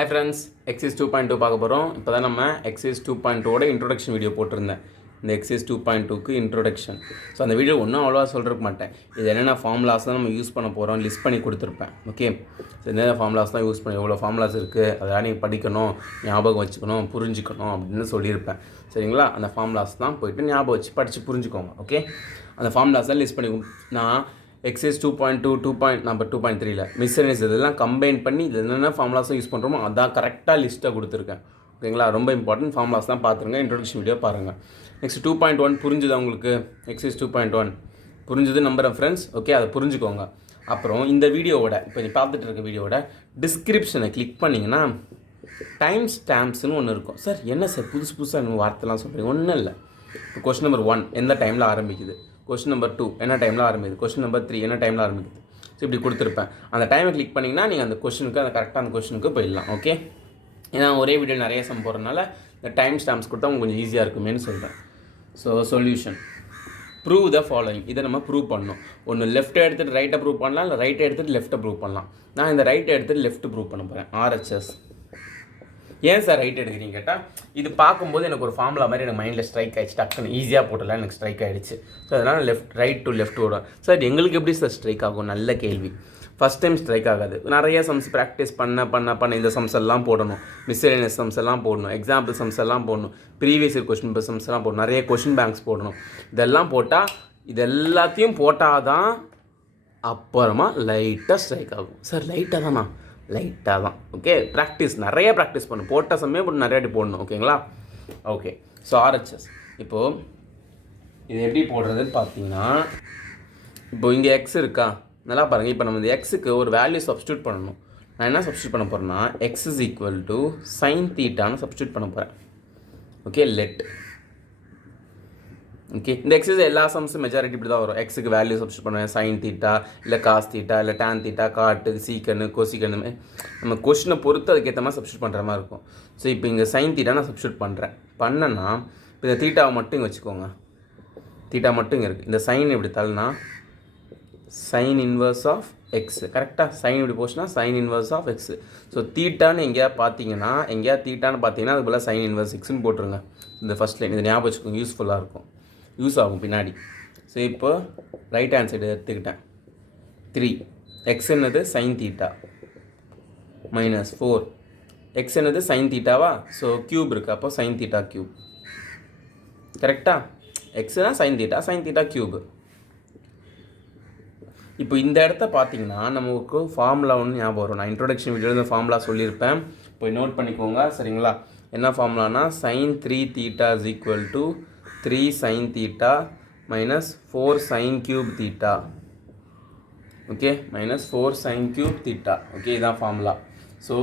Hi friends, Exercise 2.2 பார்க்க போகிறோம். இப்போ தான் நம்ம Exercise 2.2ஓட இன்ட்ரோடக்ஷன் வீடியோ போட்டிருந்தேன். இந்த Exercise 2.2க்கு இன்ட்ரோடக்ஷன். ஸோ அந்த வீடியோ ஒன்றும் அவ்வளோவா சொல்லிருக்க மாட்டேன். இது என்னென்ன ஃபார்முலாஸ் தான் நம்ம யூஸ் பண்ண போகிறோம் லிஸ்ட் பண்ணி கொடுத்துருப்பேன். ஓகே, ஸோ என்னென்ன ஃபார்முலாஸ் தான் யூஸ் பண்ணி எவ்வளோ ஃபார்முலாஸ் இருக்குது, அதெல்லாம் நீங்கள் படிக்கணும், ஞாபகம் வச்சுக்கணும், புரிஞ்சுக்கணும் அப்படின்னு சொல்லியிருப்பேன். சரிங்களா? அந்த ஃபார்முலாஸ் தான் போய்ட்டு ஞாபகம் வச்சு படித்து புரிஞ்சுக்கோங்க. ஓகே, அந்த ஃபார்முலாஸ் தான் லிஸ்ட் பண்ணி நான் Exercise 2.2, 2.3ல மிஸ்செலேனியஸ் இதெல்லாம் கம்பைன் பண்ணி இது என்னென்ன ஃபார்முலாஸும் யூஸ் பண்ணுறோமோ அதான் கரெக்டாக லிஸ்ட்டாக கொடுத்துருக்கேன். ஓகேங்களா? ரொம்ப இம்பார்ட்டன்ட் ஃபார்முலாஸ் தான் பார்த்துருங்க. இன்ட்ரோடக்ஷன் வீடியோ பாருங்கள். நெக்ஸ்ட் 2.1 புரிஞ்சுது உங்களுக்கு? Exercise 2.1 புரிஞ்சுது நம்புகிறேன் ஃப்ரெண்ட்ஸ். ஓகே, அதை புரிஞ்சுக்கோங்க. அப்புறம் இந்த வீடியோவோட இப்போ நீ பார்த்துட்டு இருக்க வீடியோவோட டிஸ்கிரிப்ஷனை கிளிக் பண்ணிங்கன்னா டைம் ஸ்டாம்ப்ஸ்னு ஒன்று இருக்கும். சார் என்ன சார் புதுசாக வார்த்தைலாம் சொல்கிறீங்க? ஒன்றும் இல்லை. இப்போ கொஸ்டின் நம்பர் 1 எந்த டைமில் ஆரம்பிக்குது, கொஸ்டின் நம்பர் 2 என்ன டைமில் ஆரம்பிக்குது, கொஸ்டின் நம்பர் 3 என்ன டைமில் ஆரம்பிக்குது. ஸோ இப்படி கொடுத்துருப்பேன். அந்த டைமை கிளிக் பண்ணிங்கன்னா நீங்கள் அந்த கொஸ்டினுக்கு அந்த கரெக்டாக அந்த கொஸ்டினுக்கு போயிடலாம். ஓகே, ஏன்னா ஒரே வீடியோ நிறைய சம் போகிறதுனால இந்த டைம் ஸ்டாம்ப்ஸ் கொடுத்தா உங்களுக்கு கொஞ்சம் ஈஸியாக இருக்குமேனு சொல்கிறேன். So solution prove the following. இதை நம்ம ப்ரூவ் பண்ணணும். ஒன்று லெஃப்ட்டை எடுத்துகிட்டு ரைட்டை ப்ரூவ் பண்ணலாம், இல்லை ரைட்டை எடுத்துகிட்டு லெஃப்ட்டை ப்ரூவ் பண்ணலாம். நான் இந்த ரைட்டை எடுத்துகிட்டு லெஃப்ட் ப்ரூவ் பண்ண போகிறேன். RHS. ஏன் சார் ரைட் எடுக்கிறீங்க கேட்டால், இது பார்க்கும்போது எனக்கு ஒரு ஃபார்முலா மாதிரி எனக்கு மைண்டில் ஸ்ட்ரைக் ஆகிடுச்சு. டக்குன்னு ஈஸியாக போட்டலாம் எனக்கு ஸ்ட்ரைக் ஆகிடுச்சு. ஸோ அதனால் ரைட் டு லெஃப்ட் விடுவேன். சார் எங்களுக்கு எப்படி சார் ஸ்ட்ரைக் ஆகும்? நல்ல கேள்வி. ஃபஸ்ட் டைம் ஸ்ட்ரைக் ஆகாது. நிறைய சம்ஸ் ப்ராக்டிஸ் பண்ண இந்த சம்ஸ் எல்லாம் போடணும். மிஸ்செலேனியஸ் சம்ஸ் எல்லாம் போடணும். எக்ஸாம்பிள் சம்ஸ் எல்லாம் போடணும். Previous year question paper sums எல்லாம் போடணும். நிறைய கொஸ்டின் பேங்க்ஸ் போடணும். இதெல்லாம் போட்டால் இது எல்லாத்தையும் போட்டால் தான் அப்புறமா லைட்டாக ஸ்ட்ரைக் ஆகும். சார் லைட்டாக தானா? லைட்டாக தான். ஓகே, நிறைய ப்ராக்டிஸ் பண்ணணும். போட்ட சமயம் இப்போ நிறைய வாட்டி போடணும். ஓகேங்களா? ஓகே, ஸோ RHS இப்போது இது எப்படி போடுறதுன்னு பார்த்தீங்கன்னா, இப்போ இங்கே எக்ஸ் இருக்கா, நல்லா பாருங்கள். இப்போ நம்ம இந்த எக்ஸுக்கு ஒரு வேல்யூ சப்ஸ்டியூட் பண்ணணும். நான் என்ன சப்ஸ்டியூட் பண்ண போகிறேன்னா x is equal to sine தீட்டான்னு சப்ஸ்டியூட் பண்ண போகிறேன். Okay, let. ஓகே, இந்த எக்ஸஸ் எல்லா சம்ஸும் மெஜாரிட்டி இப்படி தான் வரும். எக்ஸுக்கு வேல்யூ சப்ஸ்டியூட் பண்ணுவேன். சைன் தீட்டா, இல்லை காஸ் தீட்டா, இல்லை டேன் தீட்டா, காட்டு, சீக்கன்னு, கொசிக்கன்னு, நம்ம கொஸ்டினை பொறுத்து அதுக்கேற்ற மாதிரி சப்ஸ்டியூட் பண்ணுற மாதிரி இருக்கும். ஸோ இப்போ இங்கே சைன் தீட்டா நான் சப்ஸ்டியூட் பண்ணுறேன். பண்ணேன்னா இப்போ இந்த தீட்டாவை மட்டும் இங்கே வச்சுக்கோங்க. தீட்டா மட்டும் இங்கே இருக்குது. இந்த சைன் இப்படி தள்ளினா சைன் இன்வர்ஸ் ஆஃப் எக்ஸ். கரெக்டாக சைன் இப்படி போச்சுன்னா sine inverse of x. So தீட்டான்னு எங்கேயா பார்த்தீங்கன்னா அது போல் சைன் இன்வர்ஸ் எக்ஸ்ன்னு போட்டுருங்க. இந்த ஃபஸ்ட் லைன் இது ஞாபகம் வச்சுக்கோங்க, யூஸ்ஃபுல்லாக இருக்கும், யூஸ் ஆகும் பின்னாடி. ஸோ இப்போ ரைட் ஹேண்ட் சைடு எடுத்துக்கிட்டேன். 3 எக்ஸ் என்னது சைன் தீட்டா மைனஸ் 4 எக்ஸ் என்னது சைன் தீட்டாவா. ஸோ க்யூப் இருக்குது, அப்போ சைன் தீட்டா க்யூப். கரெக்டாக? எக்ஸ்னா சைன் தீட்டா க்யூப். இப்போ இந்த இடத்த பார்த்தீங்கன்னா நமக்கு ஃபார்முலா ஒன்று ஞாபகம் வரும். நான் இன்ட்ரோடக்ஷன் வீடியோவில் இந்த ஃபார்முலா சொல்லியிருப்பேன், போய் நோட் பண்ணிக்கோங்க. சரிங்களா? என்ன ஃபார்முலானா sin 3 theta is equal to 3 sin theta minus 4 sin cube theta. Okay, minus 4 sin cube theta. Okay, இதான் ஃபார்முலா. ஸோ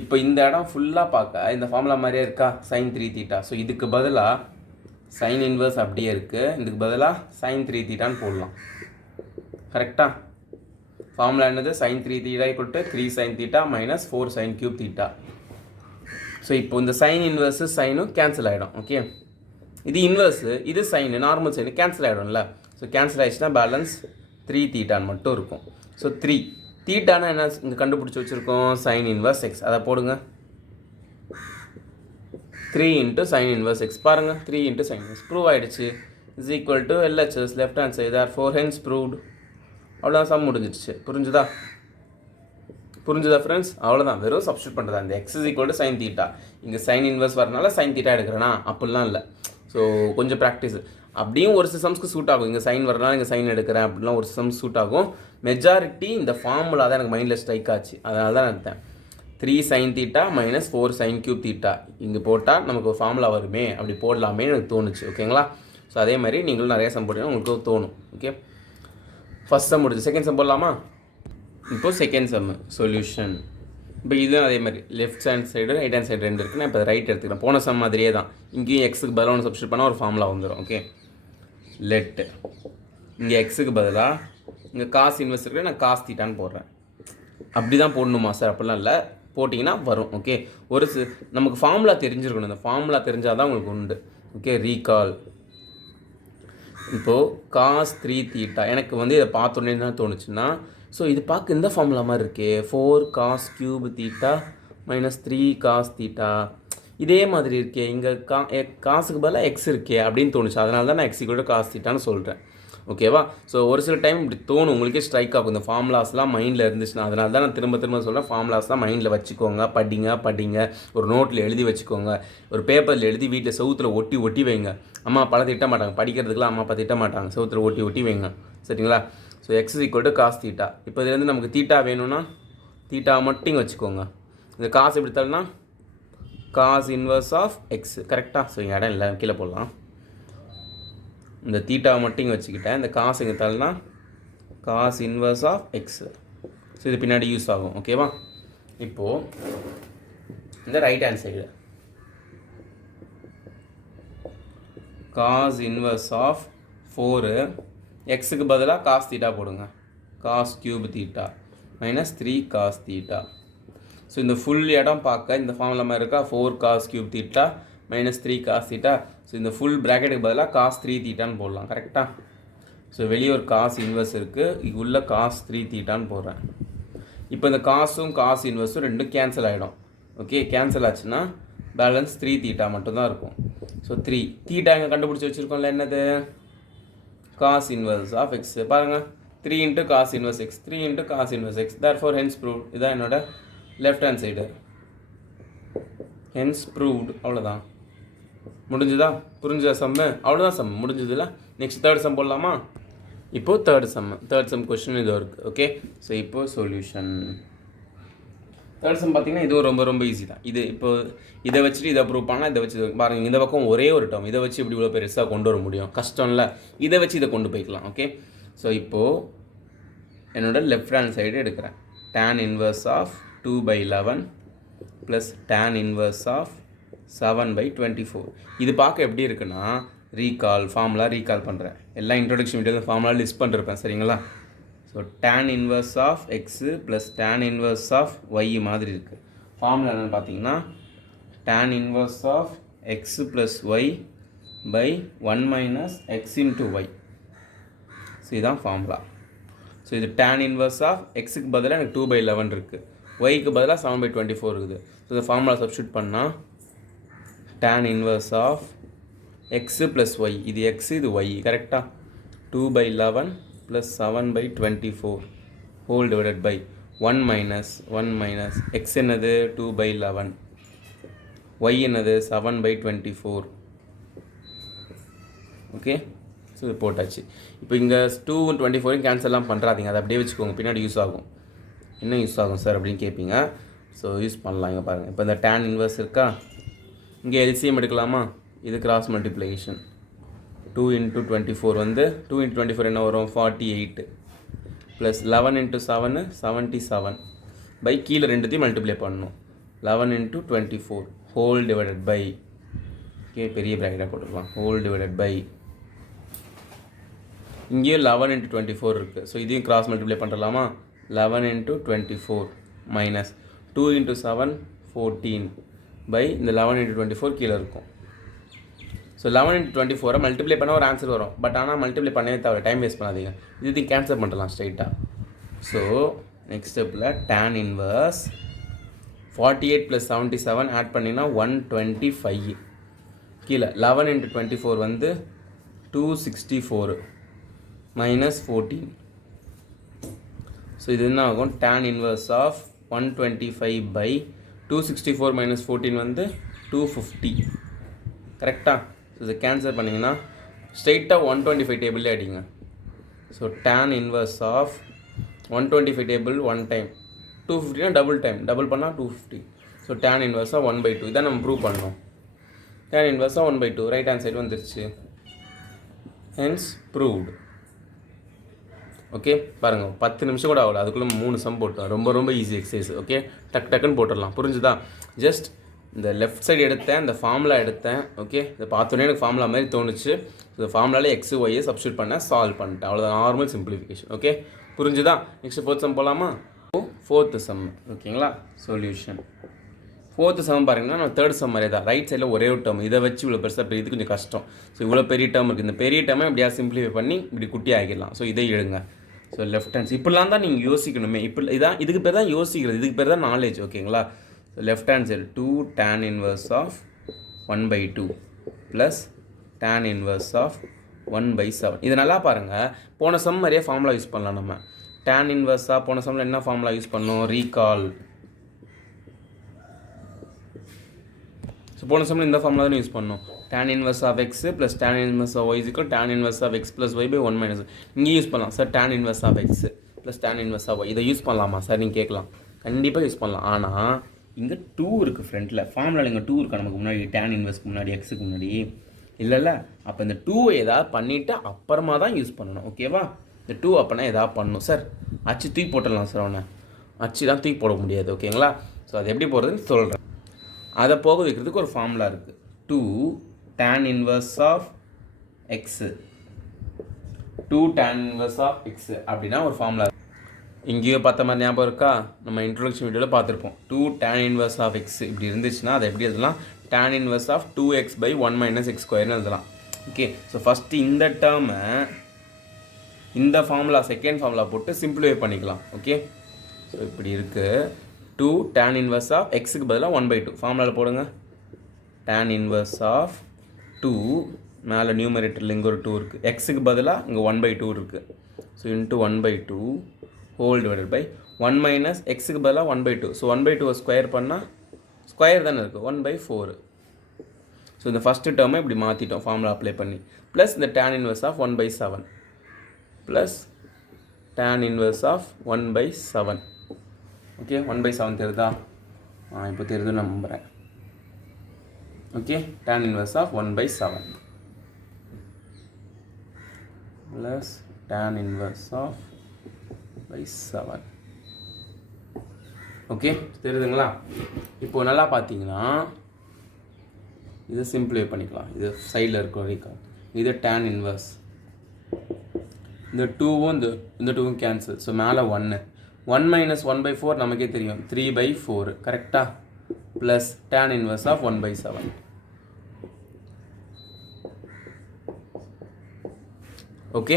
இப்போ இந்த இடம் ஃபுல்லாக பார்க்க இந்த ஃபார்முலா மாதிரியே இருக்கா, sin 3 theta. ஸோ இதுக்கு பதிலாக சைன் இன்வர்ஸ் அப்படியே இருக்குது, இதுக்கு பதிலாக sin 3 thetaன்னு போடலாம். கரெக்டாக? ஃபார்முலா என்னது? sin 3 theta equal to 3 sin theta minus 4 sin cube theta. So இப்போ இந்த சைன் இன்வர்ஸு சைனும் கேன்சல் ஆகிடும். ஓகே, இது இன்வர்ஸு, இது சைனு, நார்மல் சைனு கேன்சல் ஆகிடும்ல. ஸோ கேன்சல் ஆகிடுச்சுன்னா பேலன்ஸ் 3 தீட்டான்னு மட்டும் இருக்கும். ஸோ 3 தீட்டானா என்ன இங்கே கண்டுபிடிச்சி வச்சுருக்கோம்? Sine inverse x. அதை போடுங்க. 3 இன்ட்டு சைன் இன்வர்ஸ் எக்ஸ். பாருங்கள், 3 இன்ட்டு சைன் இன்வர்ஸ் ப்ரூவ் ஆகிடுச்சு. Is equal to LHS left hand side are 4 hence proved. அவ்வளோதான், சம் முடிஞ்சிடுச்சு. புரிஞ்சுதா ஃப்ரெண்ட்ஸ்? அவ்வளோதான், வெறும் சப்ஸ்டியூட் பண்ணுறதா. இந்த X is equal to sine theta. இங்கே சைன் இன்வர்ஸ் வரனால சைன் தீட்டா எடுக்கிறேன்னா அப்படிலாம் இல்லை. ஸோ கொஞ்சம் ப்ராக்டிஸ். அப்படியும் ஒரு சில சம்ஸ்க்கு சூட் ஆகும். இங்கே சைன் வரனால இங்கே சைன் எடுக்கிறேன் அப்படிலாம் ஒரு சம்ஸ் சூட் ஆகும். மெஜாரிட்டி இந்த ஃபார்முலா தான் எனக்கு மைண்டில் ஸ்ட்ரைக் ஆச்சு. அதனால தான் நான் எடுத்தேன். 3 sin theta minus 4 sin cube theta. இங்கே போட்டால் நமக்கு ஒரு ஃபார்முலா வருமே, அப்படி போடலாமே எனக்கு தோணுச்சு. ஓகேங்களா? ஸோ அதே மாதிரி நீங்களும் நிறைய சம் போட்டீங்கன்னா உங்களுக்கு தோணும். ஓகே, ஃபஸ்ட் சம் முடிஞ்சு. செகண்ட் சம் போடலாமா? இப்போது செகண்ட் சம் சொல்யூஷன். இப்போ இதுவும் அதே மாதிரி left hand side right hand side ரெண்டு இருக்குது. நான் இப்போ ரைட் எடுத்துக்கிறேன். போன சம் மாதிரியே தான். இங்கேயும் எக்ஸுக்கு பதிலாக ஒன்று சப்ஸ்டியூட் பண்ணால் ஒரு ஃபார்முலா வந்துடும். ஓகே, லெட் இங்கே எக்ஸுக்கு பதிலாக இங்கே காஸ் இன்வெர்ஸ் இருக்குது, நான் காஸ் தீட்டான்னு போடுறேன். அப்படி தான் போடணுமா சார்? அப்படிலாம் இல்லை, போட்டிங்கன்னா வரும். ஓகே, நமக்கு ஃபார்முலா தெரிஞ்சிருக்கணும். இந்த ஃபார்முலா தெரிஞ்சால் தான் உங்களுக்கு உண்டு. Okay, recall. இப்போது காஸ் 3 தீட்டா எனக்கு வந்து இதை பார்த்தோன்னே என்ன தோணுச்சுன்னா, ஸோ இது பார்க்க இந்த ஃபார்முலா மாதிரி இருக்கே, 4 cos cube theta minus 3 cos theta. இதே மாதிரி இருக்கே, இங்கே காசுக்கு பதிலாக எக்ஸ் இருக்கே அப்படின்னு தோணுச்சு. அதனால தான் நான் எக்ஸ் ஈக்குவல் டு காஸ் தீட்டான்னு சொல்கிறேன். ஓகேவா? ஸோ ஒரு சில டைம் இப்படி தோணும், உங்களுக்கே ஸ்ட்ரைக் ஆகும் இந்த ஃபார்முலாஸ்லாம் மைண்டில் இருந்துச்சுன்னா. அதனால தான் நான் திரும்ப திரும்ப சொல்கிறேன், ஃபார்முலாஸ்லாம் மைண்டில் வச்சுக்கோங்க, படிங்க, ஒரு நோட்டில் எழுதி வச்சுக்கோங்க, ஒரு பேப்பரில் எழுதி வீட்டில் செவுத்தில் ஒட்டி வைங்க. அம்மா அப்பா திட்ட மாட்டாங்க, படிக்கிறதுக்குலாம் அம்மா அப்பா திட்ட மாட்டாங்க, செவுத்தில் ஒட்டி வைங்க. சரிங்களா? So x equal to cos theta. இப்போ இதுலேருந்து நமக்கு தீட்டா வேணும்னா தீட்டா மட்டும் வச்சுக்கோங்க. இந்த காசு எப்படி தரலாம், காஸ் இன்வர்ஸ் ஆஃப் எக்ஸ். கரெக்டாக? ஸோ இங்கே இடம் இல்லை, கீழே போடலாம். இந்த தீட்டா மட்டும் இங்கே வச்சுக்கிட்டேன், இந்த காசு இங்கே தரலனா cos inverse of x. So இது பின்னாடி யூஸ் ஆகும். ஓகேவா? இப்போது இந்த right hand side cos inverse of 4 எக்ஸுக்கு பதிலாக காஸ் தீட்டா போடுங்க. Cos cube theta minus 3 cos theta. So இந்த ஃபுல் இடம் பார்க்க இந்த ஃபார்முலா மாதிரி இருக்கா, 4 cos cube theta minus 3 cos theta. So இந்த ஃபுல் ப்ராக்கெட்டுக்கு பதிலாக காஸ் 3 தீட்டான்னு போடலாம். கரெக்டாக? ஸோ வெளியே ஒரு காஸ் இன்வர்ஸ் இருக்குது, இது உள்ள காஸ் 3 தீட்டான்னு போடுறேன். இப்போ இந்த காசும் காஸ் இன்வர்ஸும் ரெண்டும் கேன்சல் ஆகிடும். ஓகே, கேன்சல் ஆச்சுன்னா பேலன்ஸ் 3 தீட்டா மட்டும்தான் இருக்கும். ஸோ 3 தீட்டா இங்கே கண்டுபிடிச்சி வச்சுருக்கோம்ல, என்னது, காஸ் இன்வர்ஸ் ஆஃப் எக்ஸ். பாருங்கள், 3 into cos inverse x, 3 into cos inverse x. Therefore hence proved. இதான் என்னோட left hand side. Hence proved. அவ்வளோதான், முடிஞ்சுதா? புரிஞ்சுதா சம்மு? அவ்வளோதான் சம் முடிஞ்சதில்ல. நெக்ஸ்ட் தேர்ட் சம் போடலாமா? இப்போது தேர்ட் சம் கொஸ்டின் இது இருக்குது. ஓகே, ஸோ இப்போது சொல்யூஷன். தேர்ட் சம் பார்த்தீங்கன்னா இதுவும் ரொம்ப ஈஸி தான். இது இப்போ இதை வச்சுட்டு இதை ப்ரூவ் பண்ணால் இதை வச்சு பாருங்கள், இந்த பக்கம் ஒரே ஒரு டேர்ம், இதை வச்சு இப்படி இவ்வளோ பெருசாக கொண்டு வர முடியும், கஷ்டம் இல்லை. இதை வச்சு இதை கொண்டு போய்க்கலாம். ஓகே, ஸோ இப்போது என்னோட லெஃப்ட் ஹேண்ட் சைடு எடுக்கிறேன். tan inverse of 2/11 plus tan inverse of 7/24. இது பார்க்க எப்படி இருக்குன்னா, ஃபார்முலா ரீகால் பண்ணுறேன். எல்லா இன்ட்ரோடக்ஷன் வீடியோ ஃபார்முலா லிஸ்ட் பண்ணிருப்பேன். சரிங்களா? So tan inverse of x plus tan inverse of y மாதிரி இருக்குது. ஃபார்முலா என்னென்னு பார்த்தீங்கன்னா, tan inverse of x plus y by 1 minus x into y. So இதுதான் ஃபார்முலா. ஸோ இது tan இன்வர்ஸ் ஆஃப் எக்ஸுக்கு பதிலாக எனக்கு 2/11 இருக்குது, ஒய்க்கு பதிலாக 7/24 இருக்குது. ஸோ இந்த ஃபார்முலா சப்ஸ்டியூட் பண்ணால் tan inverse of x plus y, இது எக்ஸு இது ஒய். கரெக்டாக? 2/11 plus 7/24 whole divided by 1 minus x என்னது 2/11, ஒய் என்னது 7/24. ஓகே, ஸோ இது போட்டாச்சு. இப்போ இங்கே 2 24 கேன்சல்லாம் பண்ணுறாதீங்க, அதை அப்படியே வச்சுக்கோங்க, பின்னாடி யூஸ் ஆகும். என்ன யூஸ் ஆகும் சார் அப்படின்னு கேட்பீங்க. ஸோ யூஸ் பண்ணலாம். இங்கே பாருங்கள், இப்போ இந்த tan இன்வர்ஸ் இருக்கா, இங்கே எல்சிஎம் எடுக்கலாமா? இது கிராஸ் மல்டிப்ளிகேஷன். 2 இன்ட்டு 24 வந்து 2 இன்ட்டு 24 என்ன வரும், 48 ப்ளஸ் 11 இன்ட்டு 7 77 பை கீழே ரெண்டுத்தையும் மல்டிப்ளை பண்ணணும். 11 into 24 whole divided by, okay பெரிய ப்ராக்கெட்டாக போட்டுக்கலாம், ஹோல் டிவைடட் பை இங்கேயும் 11 இன்ட்டு 24 இருக்குது. ஸோ இதையும் கிராஸ் மல்டிப்ளை பண்ணுறலாமா? 11 இன்ட்டு 24 மைனஸ் 2 இன்ட்டு 7 14 பை இந்த 11 இன்ட்டு 24 கீழே இருக்கும். ஸோ 11 இன்ட்டு 24 மல்டிப்ளை பண்ணால் ஒரு ஆன்சர் வரும். பட் ஆனால் மல்டிப்ளை பண்ணவே தவிர டைம் வேஸ்ட் பண்ணாதீங்க, இது கேன்சல் பண்ணலாம் ஸ்ட்ரைட்டாக. ஸோ நெக்ஸ்ட் ஸ்டெப்பில் tan இன்வர்ஸ் 48 ப்ளஸ் 77 ஆட் பண்ணிங்கன்னா 125 கீழே 11 இன்ட்டு 24 வந்து 264 மைனஸ் 14. ஸோ இது என்ன ஆகும், tan inverse of 125 by 264 minus 14 வந்து 250. கரெக்டாக? ஸோ இதை கேன்சல் பண்ணிங்கன்னா ஸ்ட்ரெயிட்டாக 125 டேபிள்லேயே அடிங்க. So tan inverse of 125 table 1 time, 250னா டபுள் பண்ணால் 250. ஸோ tan இன்வர்ஸ் ஆஃப் 1/2 இதான் நம்ம ப்ரூவ் பண்ணோம். tan inverse of 1/2 right hand side வந்துருச்சு. Hence proved. ஓகே பாருங்கள், 10 நிமிஷம் கூட ஆகல, அதுக்குள்ளே 3 சம் போட்டோம். ரொம்ப ஈஸி எக்ஸசைஸ். ஓகே, டக்குன்னு போட்டுடலாம். புரிஞ்சுதா? ஜஸ்ட் இந்த லெஃப்ட் சைடு எடுத்தேன், இந்த ஃபார்முலா எடுத்தேன். ஓகே, இதை பார்த்தோன்னே எனக்கு ஃபார்முலா மாதிரி தோணுச்சு. இந்த ஃபார்முலாவில் எக்ஸு ஒய்யை சப்ஸ்டியூட் பண்ணேன், சால்வ் பண்ணிட்டேன். அவ்வளோதான், நார்மல் சிம்பிளிஃபிகேஷன். ஓகே, புரிஞ்சுதா? நெக்ஸ்ட் 4th சம் போகலாமா? 4th some. ஓகேங்களா, சொல்யூஷன். 4th சம் பாருங்கன்னா நான் 3rd சம் மாதிரி தான். ரைட் சைடில் ஒரே ஒரு டேர்ம், இதை வச்சு இவ்வளோ பெருசாக பெரிய, இது கொஞ்சம் கஷ்டம். ஸோ இவ்வளோ பெரிய டேர்ம் இருக்குது, இந்த பெரிய டேர்மை இப்படியா சிம்பிளிஃபை பண்ணி இப்படி குட்டி ஆகிடலாம். ஸோ இதை எழுங்க. ஸோ லெஃப்ட் ஹேண்ட்ஸ் இப்படிலாம் தான் நீங்கள் யோசிக்கணுமே. இதுக்கு பேர் தான் யோசிக்கிறது, இதுக்கு பேர் தான் நாலேஜ். ஓகேங்களா? So left hand side 2 tan inverse of 1/2 plus tan inverse of 1/7. இது நல்லா பாருங்கள், போன சம் மாதிரியே ஃபார்முலா யூஸ் பண்ணலாம் நம்ம. tan inverse போன சம்மில் என்ன ஃபார்முலா யூஸ் பண்ணோம், ரீகால். ஸோ போன சம்மில் இந்த ஃபார்முலா தான் யூஸ் பண்ணோம். tan inverse of x plus tan inverse of y = tan inverse of x plus y by 1 minus. இங்கே யூஸ் பண்ணலாம் sir, tan inverse of x plus tan inverse of y. இதை use பண்ணலாமா sir நீங்கள் கேட்கலாம். கண்டிப்பாக use பண்ணலாம். ஆனால் இங்கே 2 இருக்குது ஃப்ரண்ட்டில். ஃபார்முலாவில் இங்கே 2 இருக்கா நமக்கு முன்னாடி, tan inverse முன்னாடி, எக்ஸுக்கு முன்னாடி இல்லைல்ல. அப்போ இந்த 2 ஏதாவது பண்ணிவிட்டு அப்புறமா தான் யூஸ் பண்ணணும். ஓகேவா? இந்த 2 அப்போனா எதாவது பண்ணணும் சார். அச்சு தூக்கி போட்டுடலாம் சார். அவனை அச்சு தான் தூக்கி போட முடியாது. ஓகேங்களா? ஸோ அது எப்படி போடுறதுன்னு சொல்கிறேன். அதை போக வைக்கிறதுக்கு ஒரு ஃபார்முலா இருக்குது. 2 tan inverse of x, 2 tan inverse of x அப்படின்னா ஒரு ஃபார்முலா. இங்கேயோ பார்த்த மாதிரி ஞாபகம் இருக்கா? நம்ம இன்ட்ரோடக்ஷன் வீடியோவில் பார்த்துருப்போம். 2 tan inverse ஆஃப் எக்ஸ் இப்படி இருந்துச்சுன்னா அதை எப்படி எழுதலாம், tan inverse of 2x by 1 minus x ஸ்கொயர்னு எழுதலாம். ஓகே, ஸோ ஃபஸ்ட்டு இந்த டேர்மை இந்த ஃபார்முலா செகண்ட் ஃபார்முலா போட்டு சிம்பிளிஃபை பண்ணிக்கலாம். ஓகே, ஸோ இப்படி இருக்குது. 2 tan inverse ஆஃப் எக்ஸுக்கு பதிலாக 1/2 ஃபார்முலாவில் போடுங்க. tan inverse ஆஃப் 2 மேலே நியூமரேட்டரில் இங்கே ஒரு 2 இருக்குது, எக்ஸுக்கு பதிலாக இங்கே 1/2 இருக்குது. So into 1/2 whole divided by 1 minus எக்ஸுக்கு பதிலாக 1/2. ஸோ 1/2 ஸ்கொயர் பண்ணால் ஸ்கொயர் தானே இருக்குது, 1/4. ஸோ இந்த ஃபஸ்ட்டு டேர்மை இப்படி மாற்றிட்டோம் ஃபார்முலா அப்ளை பண்ணி. ப்ளஸ் இந்த tan inverse of 1/7 plus tan inverse of 1/7. Okay, 1/7 தெரியுதா? இப்போ தெரியுதுன்னு நம்புகிறேன். Okay, tan inverse of 1/7 plus tan inverse of 7. Okay, தெரியுதுங்களா? இப்போது நல்லா பார்த்தீங்கன்னா இதை சிம்பிளிஃபை பண்ணிக்கலாம். இது சைடில் இருக்கிற வரைக்கும் இது tan inverse. இந்த 2வும் இந்த 2வும் கேன்சல். ஸோ மேலே 1 மைனஸ் 1/4 நமக்கே தெரியும், 3/4 கரெக்டாக. Plus tan inverse of 1/7. Okay,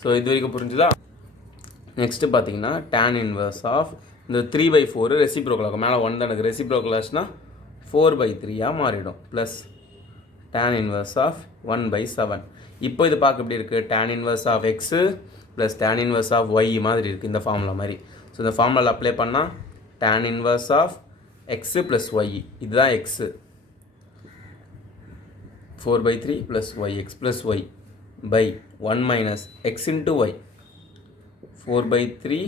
so இது வரைக்கும் புரிஞ்சுதா? நெக்ஸ்ட்டு பார்த்தீங்கன்னா tan inverse ஆஃப் இந்த 3/4 ரெசிப்ரோக்கல் ஆகும். மேலே 1 தான் எனக்கு ரெசிப்ரோக்கல் ஆச்சுன்னா 4/3 மாறிடும். Plus tan inverse of 1/7. இப்போ இது பார்க்க எப்படி இருக்குது, tan inverse of x plus tan inverse of y மாதிரி இருக்குது, இந்த ஃபார்முலா மாதிரி. ஸோ இந்த ஃபார்முலாவில் அப்ளை பண்ணால் tan inverse of x plus y, இதுதான் x, 4/3 plus y, x plus y by 1 minus x into y, 4/3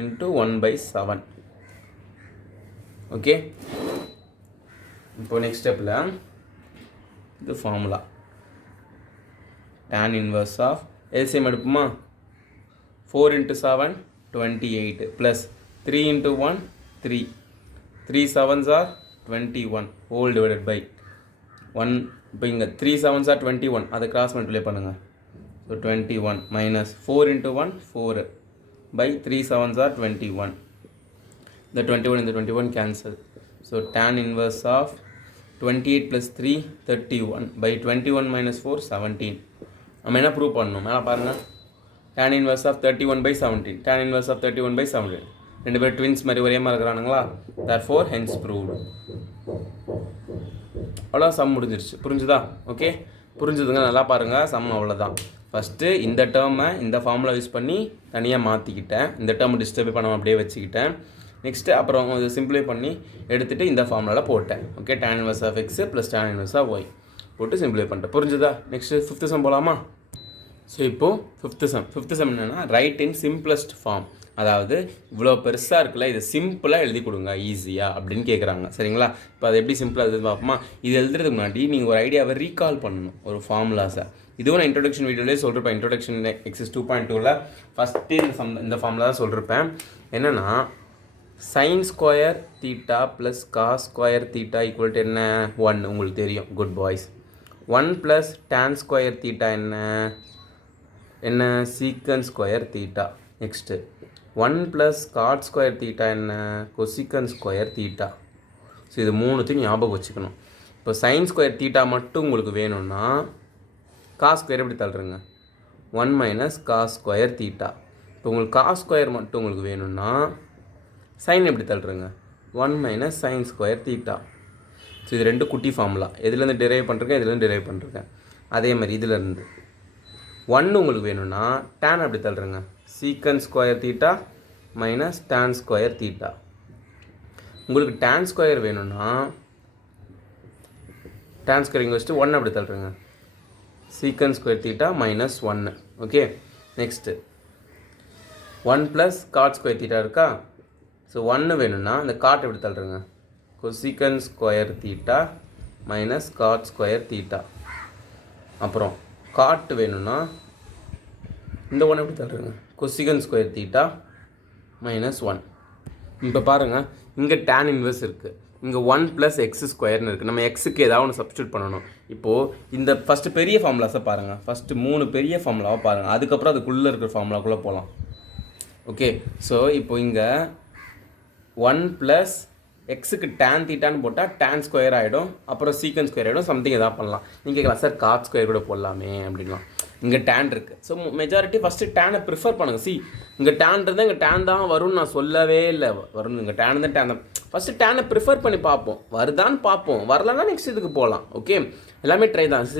into 1/7. Okay, இப்போ next ஸ்டெப்பில் இது formula tan inverse of LCM எடுப்போமா, 4 × 7 28 plus 3 × 1 3, 3 7s are 21 whole divided by 1. இப்போ இங்கே 3 7s are 21, அதை cross multiply பண்ணுங்கள். So 21 minus 4 × 1 4 by 3 7s are 21. The 21 and the 21 cancel. So tan inverse of 28 plus 3 31 by 21 minus 4 17. நம்ம என்ன prove பண்ணணும், மேலே பாருங்கள். tan inverse of 31/17, tan inverse of 31/17. ரெண்டு பேர் ட்வின்ஸ் மாதிரி ஒரே மாதிரி இருக்கிறானுங்களா. therefore hence proved. அவ்வளோ சம் முடிஞ்சிருச்சு. புரிஞ்சுதா? ஓகே, புரிஞ்சுதுங்க. நல்லா பாருங்கள், சம் அவ்வளோதான். ஃபஸ்ட்டு இந்த டேர்மை இந்த ஃபார்முலா யூஸ் பண்ணி தனியாக மாற்றிக்கிட்டேன். இந்த டேர்மை டிஸ்டர்ப் பண்ணாமல் அப்படியே வச்சுக்கிட்டேன். நெக்ஸ்ட்டு அப்புறம் இதை சிம்பிளை பண்ணி எடுத்துகிட்டு இந்த ஃபார்முலாவில் போட்டேன். Okay, tan inverse of x plus tan inverse of y போட்டு சிம்பிளை பண்ணிட்டேன். புரிஞ்சுதா? நெக்ஸ்ட்டு 5th சம் போகலாமா? ஸோ இப்போது ஃபிஃப்த்து சம் என்னென்னா ரைட் இன் சிம்பிளஸ்ட் ஃபார்ம். அதாவது இவ்வளோ பெருசாக இருக்குல்ல, இதை சிம்பிளாக எழுதி கொடுங்க ஈஸியாக அப்படின்னு கேட்குறாங்க. சரிங்களா? இப்போ அதை எப்படி சிம்பிளாக எழுதி பார்ப்போமா? இது எழுதுறதுக்கு முன்னாடி நீங்கள் ஒரு ஐடியாவை ரீகால் பண்ணணும், ஒரு ஃபார்முலாஸை. இதுவும் நான் இன்ட்ரோடக்ஷன் வீடியோலேயே சொல்லிருப்பேன். இன்ட்ரோடக்ஷன் எக்ஸஸ் 2.2ல் ஃபஸ்ட்டு இந்த ஃபார்முலா தான் சொல்லியிருப்பேன். என்னென்னா sin square theta plus cos square theta equal to என்ன, 1. உங்களுக்கு தெரியும், good boys. 1 plus tan square theta என்ன secant square theta. Next 1 plus cot square theta என்ன, கொசிக்கன் ஸ்கொயர் தீட்டா. ஸோ இது மூணுத்தையும் ஞாபகம் வச்சுக்கணும். இப்போ sin ஸ்கொயர் தீட்டா மட்டும் உங்களுக்கு வேணும்னா காஸ் ஸ்கொயர் எப்படி தள்ளுறங்க, 1 மைனஸ் காஸ் ஸ்கொயர் தீட்டா. இப்போ உங்களுக்கு காஸ் ஸ்கொயர் மட்டும் உங்களுக்கு வேணும்னா சைன் எப்படி தள்ளுறங்க, 1 minus sine square theta. So இது ரெண்டு குட்டி ஃபார்முலா. எதுலேருந்து டிரைவ் பண்ணிருக்கேன், இதுலேருந்து டிரைவ் பண்ணிருக்கேன். அதே மாதிரி இதிலேருந்து 1 உங்களுக்கு வேணும்னா டேன் அப்படி தள்ளுறேங்க. Secant square theta minus tan square theta. உங்களுக்கு டேன் ஸ்கொயர் வேணும்னா டேன் ஸ்கொயர் இங்கே வச்சுட்டு 1 அப்படி தள்ளுறேங்க. Secant square theta minus 1. Okay, next 1 plus cot square theta இருக்கா. ஸோ 1 வேணும்னா இந்த காட் எப்படி தள்ளுறேங்க. Cosecant square theta minus cot square theta. அப்புறம் காட் வேணும்னா இந்த 1 எப்படி தள்ளுறேங்க. Cosecant square theta minus 1. இப்போ பாருங்கள், இங்கே டேன் இன்வெர்ஸ் இருக்குது, இங்கே 1 ப்ளஸ் எக்ஸ் ஸ்கொயர்னு இருக்குது. நம்ம எக்ஸுக்கு ஏதாவது ஒன்று சப்ஸ்டியூட் பண்ணணும். இப்போது இந்த ஃபஸ்ட்டு பெரிய ஃபார்முலாஸை பாருங்கள். ஃபஸ்ட்டு 3 பெரிய ஃபார்முலாவை பாருங்கள். அதுக்கப்புறம் அதுக்குள்ளே இருக்கிற ஃபார்முலாக்குள்ளே போகலாம். ஓகே, ஸோ இப்போ இங்கே 1 ப்ளஸ் எக்ஸுக்கு டேன் தீட்டான்னு போட்டால் டேன் ஸ்கொயர் ஆகிடும். அப்புறம் சீக்கன் ஸ்கொயர் ஆகிடும். சம்திங் எதாவது பண்ணலாம். நீங்கள் கேட்கலாம், சார் காட் ஸ்கொயர் கூட போடலாமே அப்படின்லாம். இங்கே டேன் இருக்குது. ஸோ மெஜாரிட்டி ஃபஸ்ட்டு டேனை ப்ரிஃபர் பண்ணுங்கள். இங்கே டேன் இருந்தால் இங்கே டேன் தான் வரும்னு நான் சொல்லவே இல்லை. வரும், இங்கே டேன் தான் டேன் தான். ஃபஸ்ட்டு டேனை ப்ரிஃபர் பண்ணி பார்ப்போம். வருதான்னு பார்ப்போம். வரலன்னா நெக்ஸ்ட் இதுக்கு போகலாம். ஓகே, எல்லாமே ட்ரை தான்.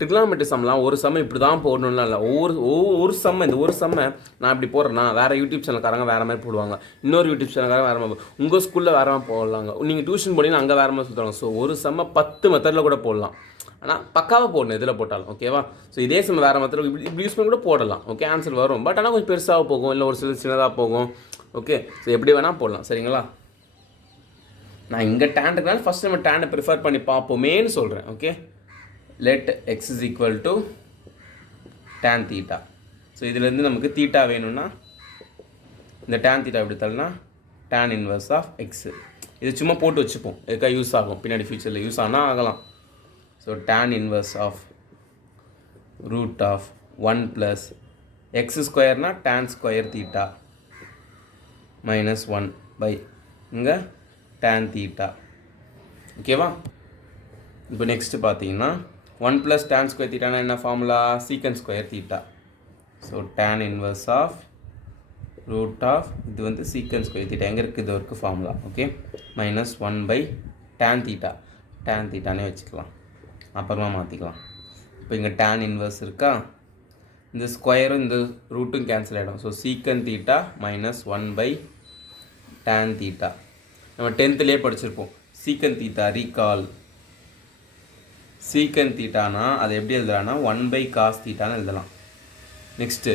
ட்ரிக்னாமெட்ரி சம்லாம் ஒரு சம்ம இப்படி தான் போடணும்லாம் இல்லை. ஒரு சம்ம இந்த ஒரு சம்ம நான் இப்படி போடுறேன்னா வேறு யூடியூப் சேனல்காரங்க வேறு மாதிரி போடுவாங்க. இன்னொரு யூடியூப் சேனல்காரங்க வேறு மாதிரி, உங்கள் ஸ்கூலில் வேறு மாதிரி போடலாங்க. நீங்கள் டியூஷன் போனீங்கன்னா அங்கே வேறு மாதிரி சொல்லுவாங்க. ஸோ ஒரு சம்ம 10 மெத்தடில் கூட போடலாம். ஆனால் பக்காவாக போடணும் இதில் போட்டாலும். ஓகேவா? ஸோ இதே சம்ம வேறு மெத்தட் இப்படி யூஸ் பண்ணி கூட போடலாம். ஓகே, ஆன்சர் வரும். பட் ஆனால் கொஞ்சம் பெருசாக போகும், இல்லை ஒரு சில சின்னதாக போகும். ஓகே, ஸோ எப்படி வேணால் போடலாம். சரிங்களா? நான் இங்கே டேன் இருக்கனால ஃபஸ்ட் நம்ம டேனை ப்ரிஃபர் பண்ணி பார்ப்போமேன்னு சொல்கிறேன். Okay, let x is equal to tan theta. So இதுலேருந்து நமக்கு தீட்டா வேணும்னா இந்த tan theta எப்படி Tarana tan inverse of x. இது சும்மா போட்டு வச்சுப்போம், எதுக்காக யூஸ் ஆகும், பின்னாடி ஃபியூச்சரில் யூஸ் ஆனால் ஆகலாம். So tan inverse of root of 1 plus x ஸ்கொயர்னா tan square theta minus 1 by இங்கே tan தீட்டா. ஓகேவா? இப்போ நெக்ஸ்ட்டு பார்த்தீங்கன்னா 1 plus tan ஸ்கொயர் தீட்டானா என்ன formula? Secant square theta. So tan inverse of root of இது வந்து சீக்கன் ஸ்கொயர் தீட்டா எங்கே இருக்குது, இது வரைக்கும் formula. Okay, minus 1 by tan theta. tan தீட்டானே வச்சுக்கலாம், அப்புறமா மாற்றிக்கலாம். இப்போ இங்கே tan இன்வர்ஸ் இருக்கா, இந்த ஸ்கொயரும் இந்த ரூட்டும் கேன்சல் ஆகிடும். So secant theta minus 1 by tan theta. நம்ம 10th படிச்சிருப்போம் சீக்கன் தீட்டா. ரீகால், சீக்கன் தீட்டானா அதை எப்படி எழுதலான்னா 1 பை காஸ் தீட்டான்னு எழுதலாம். நெக்ஸ்ட்டு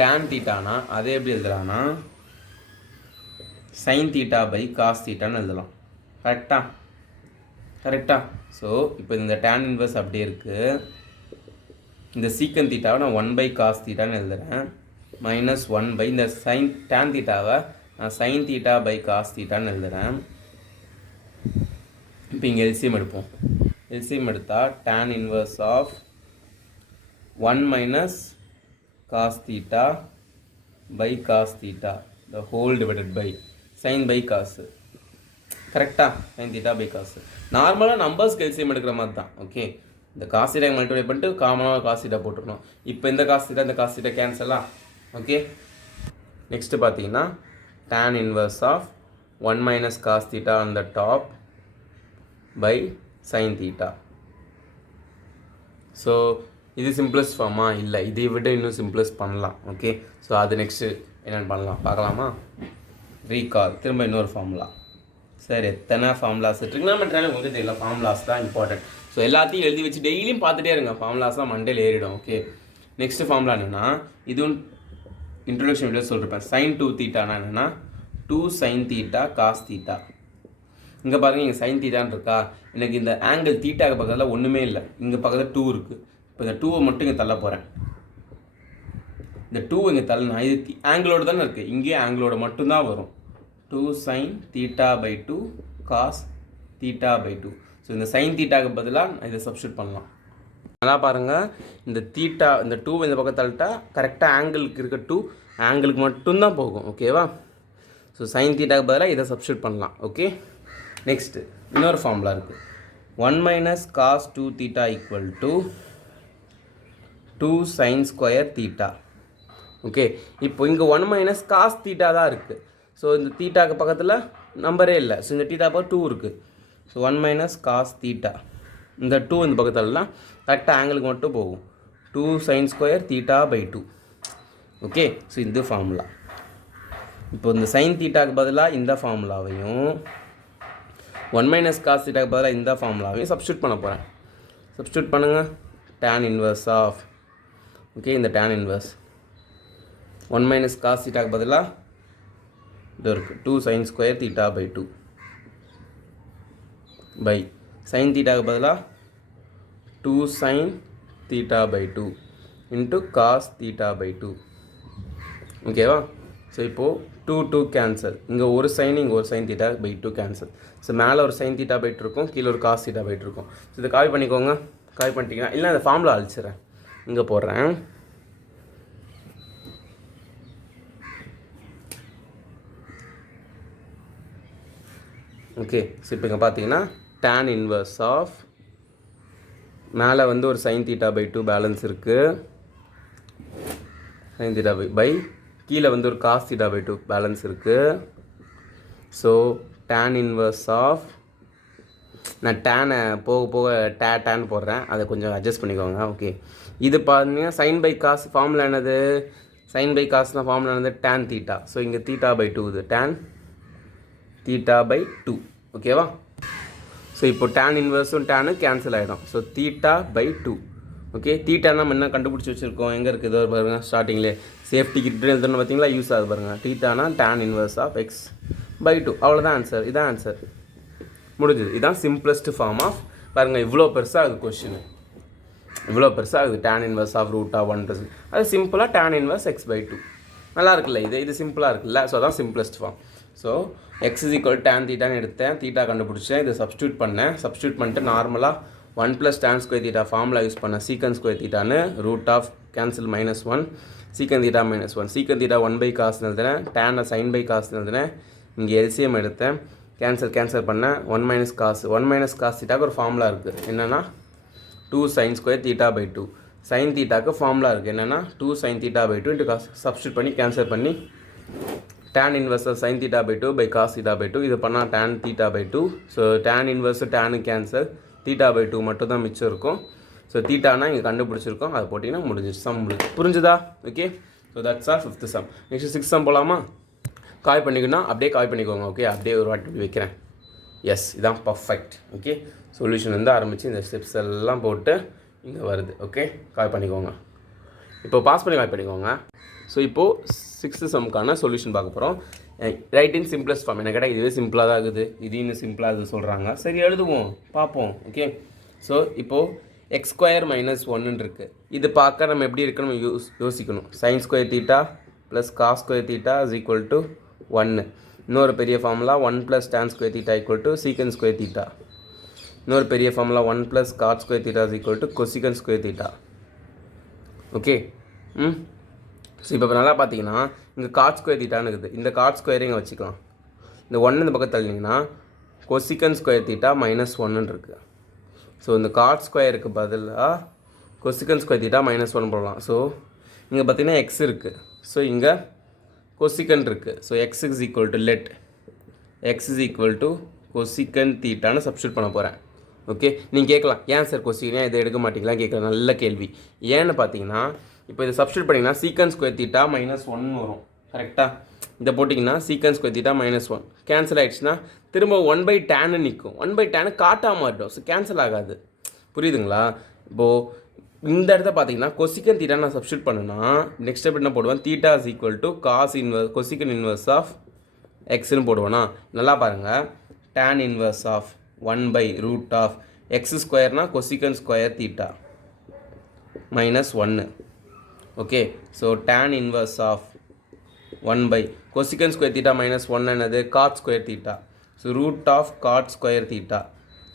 டேன் தீட்டானா அதை எப்படி எழுதலான்னா சைன் தீட்டா பை காஸ் தீட்டான்னு எழுதலாம். கரெக்டா? ஸோ இப்போ இந்த டேன் இன்வர்ஸ் அப்படியே இருக்குது. இந்த சீக்கன் தீட்டாவை நான் 1 பை காஸ் தீட்டான்னு எழுதுகிறேன். மைனஸ் 1 பை இந்த சைன் டேன் தீட்டாவை நான் சைன் தீட்டா பை காஸ் தீட்டான்னு எழுதுகிறேன். இப்போ இங்கே எல்சிஎம் எடுப்போம். எல்சிஎம் எடுத்தால் tan inverse of 1 minus cos theta by cos theta the whole divided by sine by cos. கரெக்டாக? சைன் தீட்டா பை காசு. நார்மலாக நம்பர்ஸ்க்கு எல்சிஎம் எடுக்கிற மாதிரி தான். ஓகே, இந்த காஸ் தீட்டா மல்டிப்ளை பண்ணிட்டு காமனாக காஸ் தீட்டா போட்டுருக்கணும். இப்போ இந்த காஸ் தீட்டா இந்த காஸ் தீட்டா கேன்சலா? ஓகே, நெக்ஸ்ட்டு பார்த்தீங்கன்னா tan inverse of 1 minus cos theta on the top by sin theta. So இது சிம்பிளஸ்ட் ஃபார்மா? இல்லை, இதை விட இன்னும் சிம்பிளஸ்ட் பண்ணலாம். ஓகே, ஸோ அது நெக்ஸ்ட்டு என்னென்னு பண்ணலாம் பார்க்கலாமா? ரீகால், திரும்ப இன்னொரு ஃபார்முலா. சார் எத்தனை ஃபார்முலாஸ் ட்ரிக்னாமெட்ரினால உங்களுக்கு தெரியல, ஃபார்முலாஸ் தான் இம்பார்ட்டன்ட். ஸோ எல்லாத்தையும் எழுதி வச்சு டெய்லியும் பார்த்துட்டே இருங்க. ஃபார்முலாஸ் தான் மண்டேல ஏறிடும். ஓகே, நெக்ஸ்ட் ஃபார்முலா என்னென்னா இதுவும் இன்ட்ரொடக்ஷன் வீடியோ சொல்லிருப்பேன். sin 2 தீட்டானா என்னென்னா 2 sin தீட்டா காஸ் தீட்டா. இங்கே பாருங்கள், இங்கே சைன் தீட்டான்னு இருக்கா, எனக்கு இந்த ஆங்கிள் தீட்டாக்கு பக்கத்தில் ஒன்றுமே இல்லை, இங்கே பக்கத்தில் 2 இருக்குது. இப்போ இந்த 2வை மட்டும் இங்கே தள்ள போகிறேன். இந்த 2 இங்கே தள்ளனா இது ஆங்கிளோடு தானே இருக்குது, இங்கே ஆங்கிளோட மட்டும்தான் வரும். 2 sin theta by 2 cos theta by 2. So இந்த சைன் தீட்டாக்கு பதிலாக இதை சப்ஸ்டியூட் பண்ணலாம். நல்லா பாருங்கள், இந்த தீட்டா இந்த 2 இந்த பக்கம் தள்ளிட்டா கரெக்டாக ஆங்கிளுக்கு இருக்க 2 ஆங்கிளுக்கு மட்டும்தான் போகும். ஓகேவா? ஸோ சைன் தீட்டாக்கு பதிலாக இதை சப்ஸ்டியூட் பண்ணலாம். ஓகே, நெக்ஸ்ட்டு இன்னொரு ஃபார்முலா இருக்குது. 1 minus cos 2 theta equal to 2 sine square theta. Okay, இப்போ இங்கே 1 மைனஸ் காஸ் தீட்டா தான் இருக்குது. ஸோ இந்த தீட்டாக்கு பக்கத்தில் நம்பரே இல்லை. ஸோ இந்த தீட்டா பவர் 2 இருக்குது. ஸோ 1 மைனஸ் காஸ் தீட்டா, இந்த 2 இந்த பக்கத்துலலாம் கரெக்டாக ஆங்கிளுக்கு மட்டும் போகும். 2 sine square theta by 2. Okay, so இந்த ஃபார்முலா. இப்போ இந்த சைன் தீட்டாக்கு பதிலாக இந்த ஃபார்முலாவையும் 1 மைனஸ் காஸ் தீட்டாக்கு பதிலாக இந்த ஃபார்முலாவையும் சப்ஸ்டியூட் பண்ண போகிறேன். சப்ஸ்டியூட் பண்ணுங்கள். tan இன்வர்ஸ் ஆஃப், ஓகே, இந்த tan இன்வர்ஸ் 1 மைனஸ் காஸ் தீட்டாக்கு பதிலாக இது இருக்குது 2 sine square theta by 2 by sine தீட்டாக்கு பதிலாக 2 sine theta by 2 into cos theta by 2. ஓகேவா? ஸோ இப்போது 2 கேன்சல், இங்கே ஒரு சைன் இங்கே ஒரு sine theta by 2 cancel. So மேலே ஒரு சைன் தீட்டா பைட் இருக்கும், கீழே ஒரு காஸ் தீட்டா பைட் இருக்கும். ஸோ இதை காப்பி பண்ணிக்கோங்க. காப்பி பண்ணிட்டீங்கன்னா இல்லை அந்த ஃபார்முலா அழிச்சிட்றேன், இங்கே போடுறேன். ஓகே, ஸோ இப்போ இங்கே பார்த்தீங்கன்னா tan இன்வர்ஸ் ஆஃப் மேலே வந்து ஒரு சைன் தீட்டா பை 2 பேலன்ஸ் இருக்குது, சைன் தீட்டா பை கீழே வந்து ஒரு காஸ் தீட்டா பை 2 பேலன்ஸ் இருக்குது. ஸோ tan இன்வர்ஸ் ஆஃப், நான் டேனை போக போக டேன் போடுறேன், அதை கொஞ்சம் அட்ஜஸ்ட் பண்ணிக்கோங்க. ஓகே, இது பார்த்தீங்கன்னா சைன் பை காஸ் ஃபார்முலா என்னது? சைன் பை காஸ்னால் ஃபார்முலா என்னது? tan theta. ஸோ இங்கே தீட்டா பை 2 இது tan தீட்டா பை 2. ஓகேவா? ஸோ இப்போ tan இன்வர்ஸும் டேனு கேன்சல் ஆகிடும். So theta by 2. Okay, theta நம்ம என்ன கண்டுபிடிச்சி வச்சுருக்கோம், எங்கே இருக்குது? இதோ பாருங்கள், ஸ்டார்டிங்லேயே சேஃப்டிக்கு ரிட்டர்ன் எழுதணும் பார்த்தீங்களா, யூஸ் ஆகுது பாருங்கள். தீட்டானா tan inverse of x by 2. அவ்வளோதான் ஆன்சர். இதான் ஆன்சர், முடிஞ்சுது. இதுதான் சிம்பிளஸ்ட் ஃபார்ம் ஆஃப், பாருங்கள் இவ்வளோ பெருசாக ஆகுது கொஷின், இவ்வளோ பெருசாக ஆகுது. tan inverse of root of 1 அது சிம்பிளாக tan இன்வர்ஸ் எக்ஸ் பை 2. நல்லா இருக்குல்ல இது சிம்பிளாக இருக்குல்ல. ஸோ அதான் simplest form. So x is equal tan தீட்டான்னு எடுத்தேன், தீட்டா கண்டுபிடிச்சேன், இதை சப்ஸ்டியூட் பண்ணேன். சப்ஸ்டியூட் பண்ணிட்டு நார்மலாக 1 + tan square theta formula use பண்ண சீக்கன் ஸ்கொயர் தீட்டான்னு root of cancel -1 secant theta -1 secant theta 1 by காசுன்னு எழுதுனேன், டேனை சைன் பை காசுன்னு எழுதுனேன். இங்கே எல்சிஎம் எடுத்தேன், கேன்சல் பண்ணேன். 1 மைனஸ் காசு 1 மைனஸ் காஸ் தீட்டாக்கு ஒரு ஃபார்முலா இருக்குது, என்னென்னா 2 sine square theta by 2. Sine தீட்டாக்கு ஃபார்முலா இருக்குது, என்னென்னா 2 sine theta by 2 into cos. Substitute பண்ணி கேன்சல் பண்ணி tan inverse sine theta by 2 by cos theta by 2. இது பண்ணால் tan theta by 2. So tan inverse tan cancel, theta by 2 மட்டும் தான் மிச்சம் இருக்கும். ஸோ தீட்டானா இங்கே கண்டுபிடிச்சிருக்கோம், அதை போட்டிங்கன்னா முடிஞ்சிச்சு. சம் புரிஞ்சுதா? Okay, so that's our 5th sum. Next 6th sum போகலாமா? காய் பண்ணிக்கணும், அப்படியே காய் பண்ணிக்கோங்க. ஓகே, அப்படியே ஒரு வாட்டி வைக்கிறேன். எஸ், இதான் பர்ஃபெக்ட். ஓகே, சொல்யூஷன் வந்து ஆரம்பித்து இந்த ஸ்டெப்ஸ் எல்லாம் போட்டு இங்கே வருது. ஓகே, காய் பண்ணிக்கோங்க. இப்போ பாஸ் பண்ணி காய் பண்ணிக்கோங்க. ஸோ இப்போது 6th சம்க்கான சொல்யூஷன் பார்க்க போகிறோம். Right in simplest form. என்ன கேட்டால் இதுவே சிம்பிளாக தான் இருக்குது, இது இன்னும் சிம்பிளாக இது சொல்கிறாங்க. சரி, எழுதுவோம், பார்ப்போம். ஓகே, ஸோ இப்போது எக்ஸ் ஸ்கொயர் -1 இருக்குது. இது பார்க்க நம்ம எப்படி இருக்குன்னு யோசிக்கணும். Sine square theta plus cos square theta is equal to 1. இன்னொரு பெரிய formula 1 + tan square theta equal to secant square theta. இன்னொரு பெரிய formula 1 + cot square theta is equal to cosecant square theta. Okay, so இப்போ நல்லா பார்த்தீங்கன்னா இங்கே God square தீட்டான்னு இருக்குது, இந்த காட் ஸ்கொயரை இங்கே வச்சுக்கலாம். இந்த 1 இந்த பக்கம் தள்ளினீங்கன்னா கொசிகன் ஸ்கொயர் தீட்டா -1 இருக்குது. ஸோ இந்த காட் ஸ்கொயருக்கு பதிலாக கொசிகன் ஸ்கொயர் தீட்டா -1 போடலாம். ஸோ இங்கே பார்த்தீங்கன்னா எக்ஸ் இருக்குது, ஸோ இங்கே கொசிகன் இருக்குது. So x is equal to let x is equal to cosecant தீட்டான்னு சப்ஸ்டியூட் பண்ண போகிறேன். ஓகே, நீங்கள் கேட்கலாம், ஏன் சார் கொசிகன் இதை எடுக்க மாட்டீங்களா கேட்குற நல்ல கேள்வி. ஏன்னு பார்த்தீங்கன்னா இப்போ இதை சப்ஸ்டியூட் பண்ணிங்கன்னா சீக்கன் ஸ்கொயர் தீட்டா -1 வரும். கரெக்டாக இதை போட்டிங்கன்னா சீக்கன் ஸ்கொயர் தீட்டா -1 கேன்சல் ஆகிடுச்சுன்னா திரும்ப 1/tan நிற்கும். 1/tan காட்டாக மாட்டோம். ஸோ கேன்சல் ஆகாது. புரியுதுங்களா? இப்போது இந்த இடத்த பார்த்தீங்கன்னா கொசிக்கன் தீட்டா நான் சப்ஸ்டியூட் பண்ணுன்னா நெக்ஸ்ட் ஸ்டெப் என்ன போடுவேன், theta is equal to cos inverse cosecant inverse of எக்ஸ்னு போடுவேன்னா நல்லா பாருங்கள். tan இன்வர்ஸ் ஆஃப் 1/√ஆஃப் எக்ஸ் ஸ்கொயர்னா cosecant square theta -1. Okay, so tan inverse of 1 cosecant square theta -1 என்னது, cot square theta. So root of cot square theta.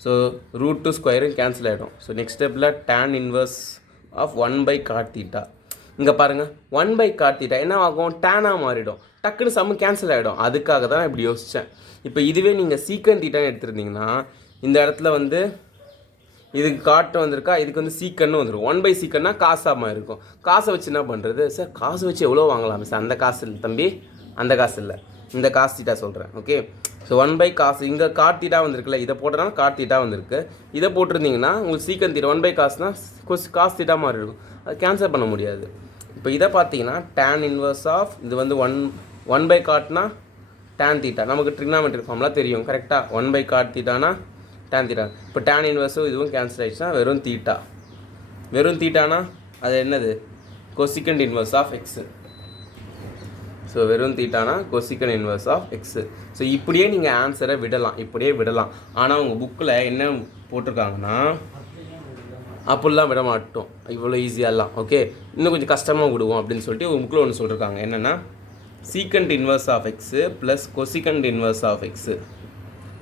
So root 2 ஸ்கொயரும் cancel ஆகிடும். So next ஸ்டெப்பில் tan inverse of 1/cot theta. இங்கே பாருங்கள் 1/cot theta என்ன ஆகும், டேனாக மாறிடும். டக்குன்னு சம்மு கேன்சல் ஆகிடும். அதுக்காக தான் இப்படி யோசித்தேன். இப்போ இதுவே நீங்கள் சீக்கன் தீட்டான்னு எடுத்துருந்தீங்கன்னா இந்த இடத்துல வந்து இதுக்கு காட்டு வந்திருக்கா, இதுக்கு வந்து சீக்கன்னு வந்துடும். 1/சீக்கன்னா காசாக இருக்கும். காசை வச்சு என்ன பண்ணுறது சார், காசை வச்சு எவ்வளோ வாங்கலாம் சார்? அந்த காசு இல்லை தம்பி, அந்த காசு இல்லை. இந்த காஸ் தீட்டா சொல்கிறேன். ஓகே, ஸோ 1 காஸ் இங்கே காட் தீட்டா வந்திருக்குல்ல, இதை போட்டோன்னா காட் தீட்டா வந்திருக்கு. இதை போட்டிருந்தீங்கன்னா உங்களுக்கு சீக்கன் தீட்டா 1 காஸ்னா காஸ் தீட்டா மாதிரி இருக்கும். அது கேன்சல் பண்ண முடியாது. இப்போ இதை பார்த்தீங்கன்னா டேன் இன்வர்ஸ் ஆஃப் இது வந்து 1 காட்னா டேன் தீட்டா. நமக்கு ட்ரிக்னாமெட்ரிக் ஃபார்ம்லாம் தெரியும் கரெக்டாக. 1 காட் தீட்டானா டேன் தீட்டா. இப்போ டேன் இன்வர்ஸும் இதுவும் கேன்சல் ஆகிடுச்சுன்னா வெறும் தீட்டா. வெறும் தீட்டானா அது என்னது? Cosecant inverse of x. So வெறும் தீட்டானா cosecant inverse of x. So இப்படியே நீங்கள் ஆன்சரை விடலாம், இப்படியே விடலாம். ஆனால் உங்கள் புக்கில் என்ன போட்டிருக்காங்கன்னா அப்படிலாம் விட மாட்டோம், இவ்வளோ ஈஸியாகலாம். ஓகே, இன்னும் கொஞ்சம் கஷ்டமாக விடுவோம் அப்படின்னு சொல்லிட்டு ஒரு புக்கில் ஒன்று சொல்லியிருக்காங்க. என்னென்னா secant inverse of x plus cosecant inverse of x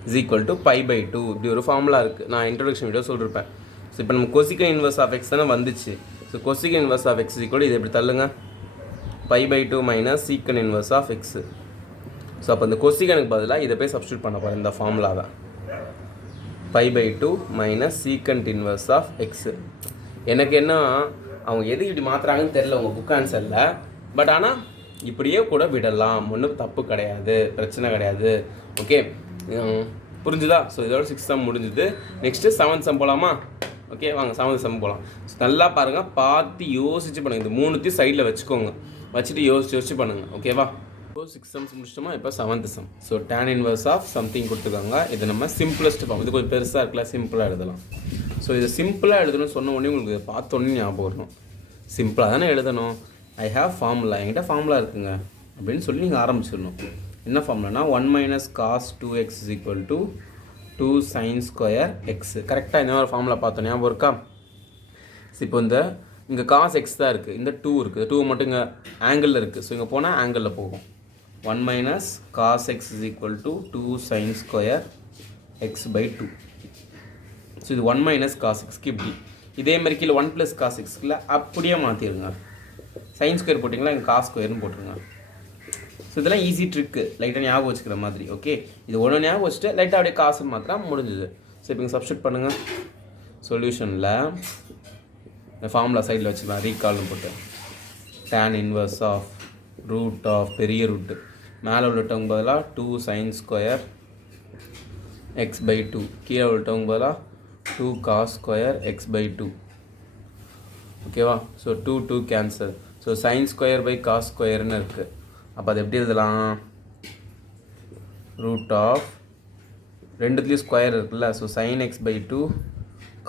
is equal to π/2. இப்படி ஒரு ஃபார்முலா இருக்குது. நான் இன்ட்ரோடக்ஷன் வீடியோ சொல்லியிருப்பேன். ஸோ இப்போ நம்ம கொசிகண்ட் இன்வர்ஸ் ஆஃப் எக்ஸ் தானே வந்துச்சு. So cosecant inverse of x equal இது எப்படி தள்ளுங்க, π/2 minus secant inverse of x. So அப்போ இந்த கொசிகனுக்கு பதிலாக இதை போய் சப்ஸ்டியூட் பண்ண போகிறேன், இந்த ஃபார்முலா தான். π/2 minus secant inverse of x. எனக்கு என்ன அவங்க எது இப்படி மாற்றுறாங்கன்னு தெரில உங்கள் புக் ஆன்சரில். பட் ஆனால் இப்படியே கூட விடலாம், ஒன்றும் தப்பு கிடையாது, பிரச்சனை கிடையாது. ஓகே, புரிஞ்சுதா? ஸோ இதோட 6th சம் முடிஞ்சுது. நெக்ஸ்ட்டு 7th சம் போகலாமா? ஓகே, வாங்க 7th சம் போகலாம். ஸோ நல்லா பாருங்கள், பார்த்து யோசிச்சு பண்ணுங்கள். இந்த 3த்தையும் சைடில் வச்சுக்கோங்க, வச்சுட்டு யோசிச்சு பண்ணுங்கள். ஓகேவா? இப்போ 6 சம்ஸ் முடிச்சிட்டோமா? இப்போ 7th sum. So tan inverse of something கொடுத்துருக்காங்க. இது நம்ம சிம்பிளஸ்ட் ஃபார்ம். இது கொஞ்சம் பெருசாக இருக்கலாம், சிம்பிளாக எழுதலாம். ஸோ இது சிம்பிளாக எழுதணும்னு சொன்ன உடனே உங்களுக்கு பார்த்தோன்னே ஞாபகம் வரணும். சிம்பிளாக தானே எழுதணும். ஐ ஹேவ் ஃபார்முலா, என்கிட்ட ஃபார்முலா இருக்குங்க அப்படின்னு சொல்லி நீங்கள் ஆரம்பிச்சிடணும். என்ன ஃபார்முலானா 1 - cos 2x is equal to 2 sin square x. கரெக்டாக இந்த மாதிரி ஃபார்முலா பார்த்தோம், ஞாபகம் இருக்கா? இப்போ இங்கே cos x தான் இருக்குது, இந்த 2 இருக்குது. 2 மட்டும் இங்கே ஆங்கிளில் இருக்குது. ஸோ இங்கே போனால் ஆங்கிளில் போகும். 1 - cos x is equal to 2 sin square x/2. So இது 1 - cos x இப்படி. இதே மாதிரி கீழே 1 + cos x அப்படியே மாற்றிடுங்க. சைன் ஸ்கொயர் போட்டிங்களா, இங்கே காஸ் ஸ்கொயர்னு போட்டுருங்க. ஸோ இதெல்லாம் ஈஸி ட்ரிக்கு, லைட்டாக ஞாபகம் வச்சுக்கிற மாதிரி. ஓகே, இது ஒன்று ஞாபகம் வச்சுட்டு லைட்டாக அப்படியே காசு மாத்திரா முடிஞ்சுது. ஸோ இப்போ இங்கே சப்ஸ்டியூட் பண்ணுங்கள். சொல்யூஷனில் இந்த ஃபார்முலா சைடில் வச்சுக்கலாம், ரீகால்னு போட்டு tan inverse of root of பெரிய ரூட்டு மேலே உள்ளட்டவங்க பதிலாக 2 sin square x/2, கீழே உள்ளட்டவங்க பதிலாக 2 cos square x/2. ஓகேவா? So 2 cancel. So sin square by cos squareன்னு இருக்குது. அப்போ அது எப்படி எழுதலாம்? ரூட் ஆஃப் ரெண்டுத்துலேயும் ஸ்கொயர் இருக்குல்ல. So sin x/2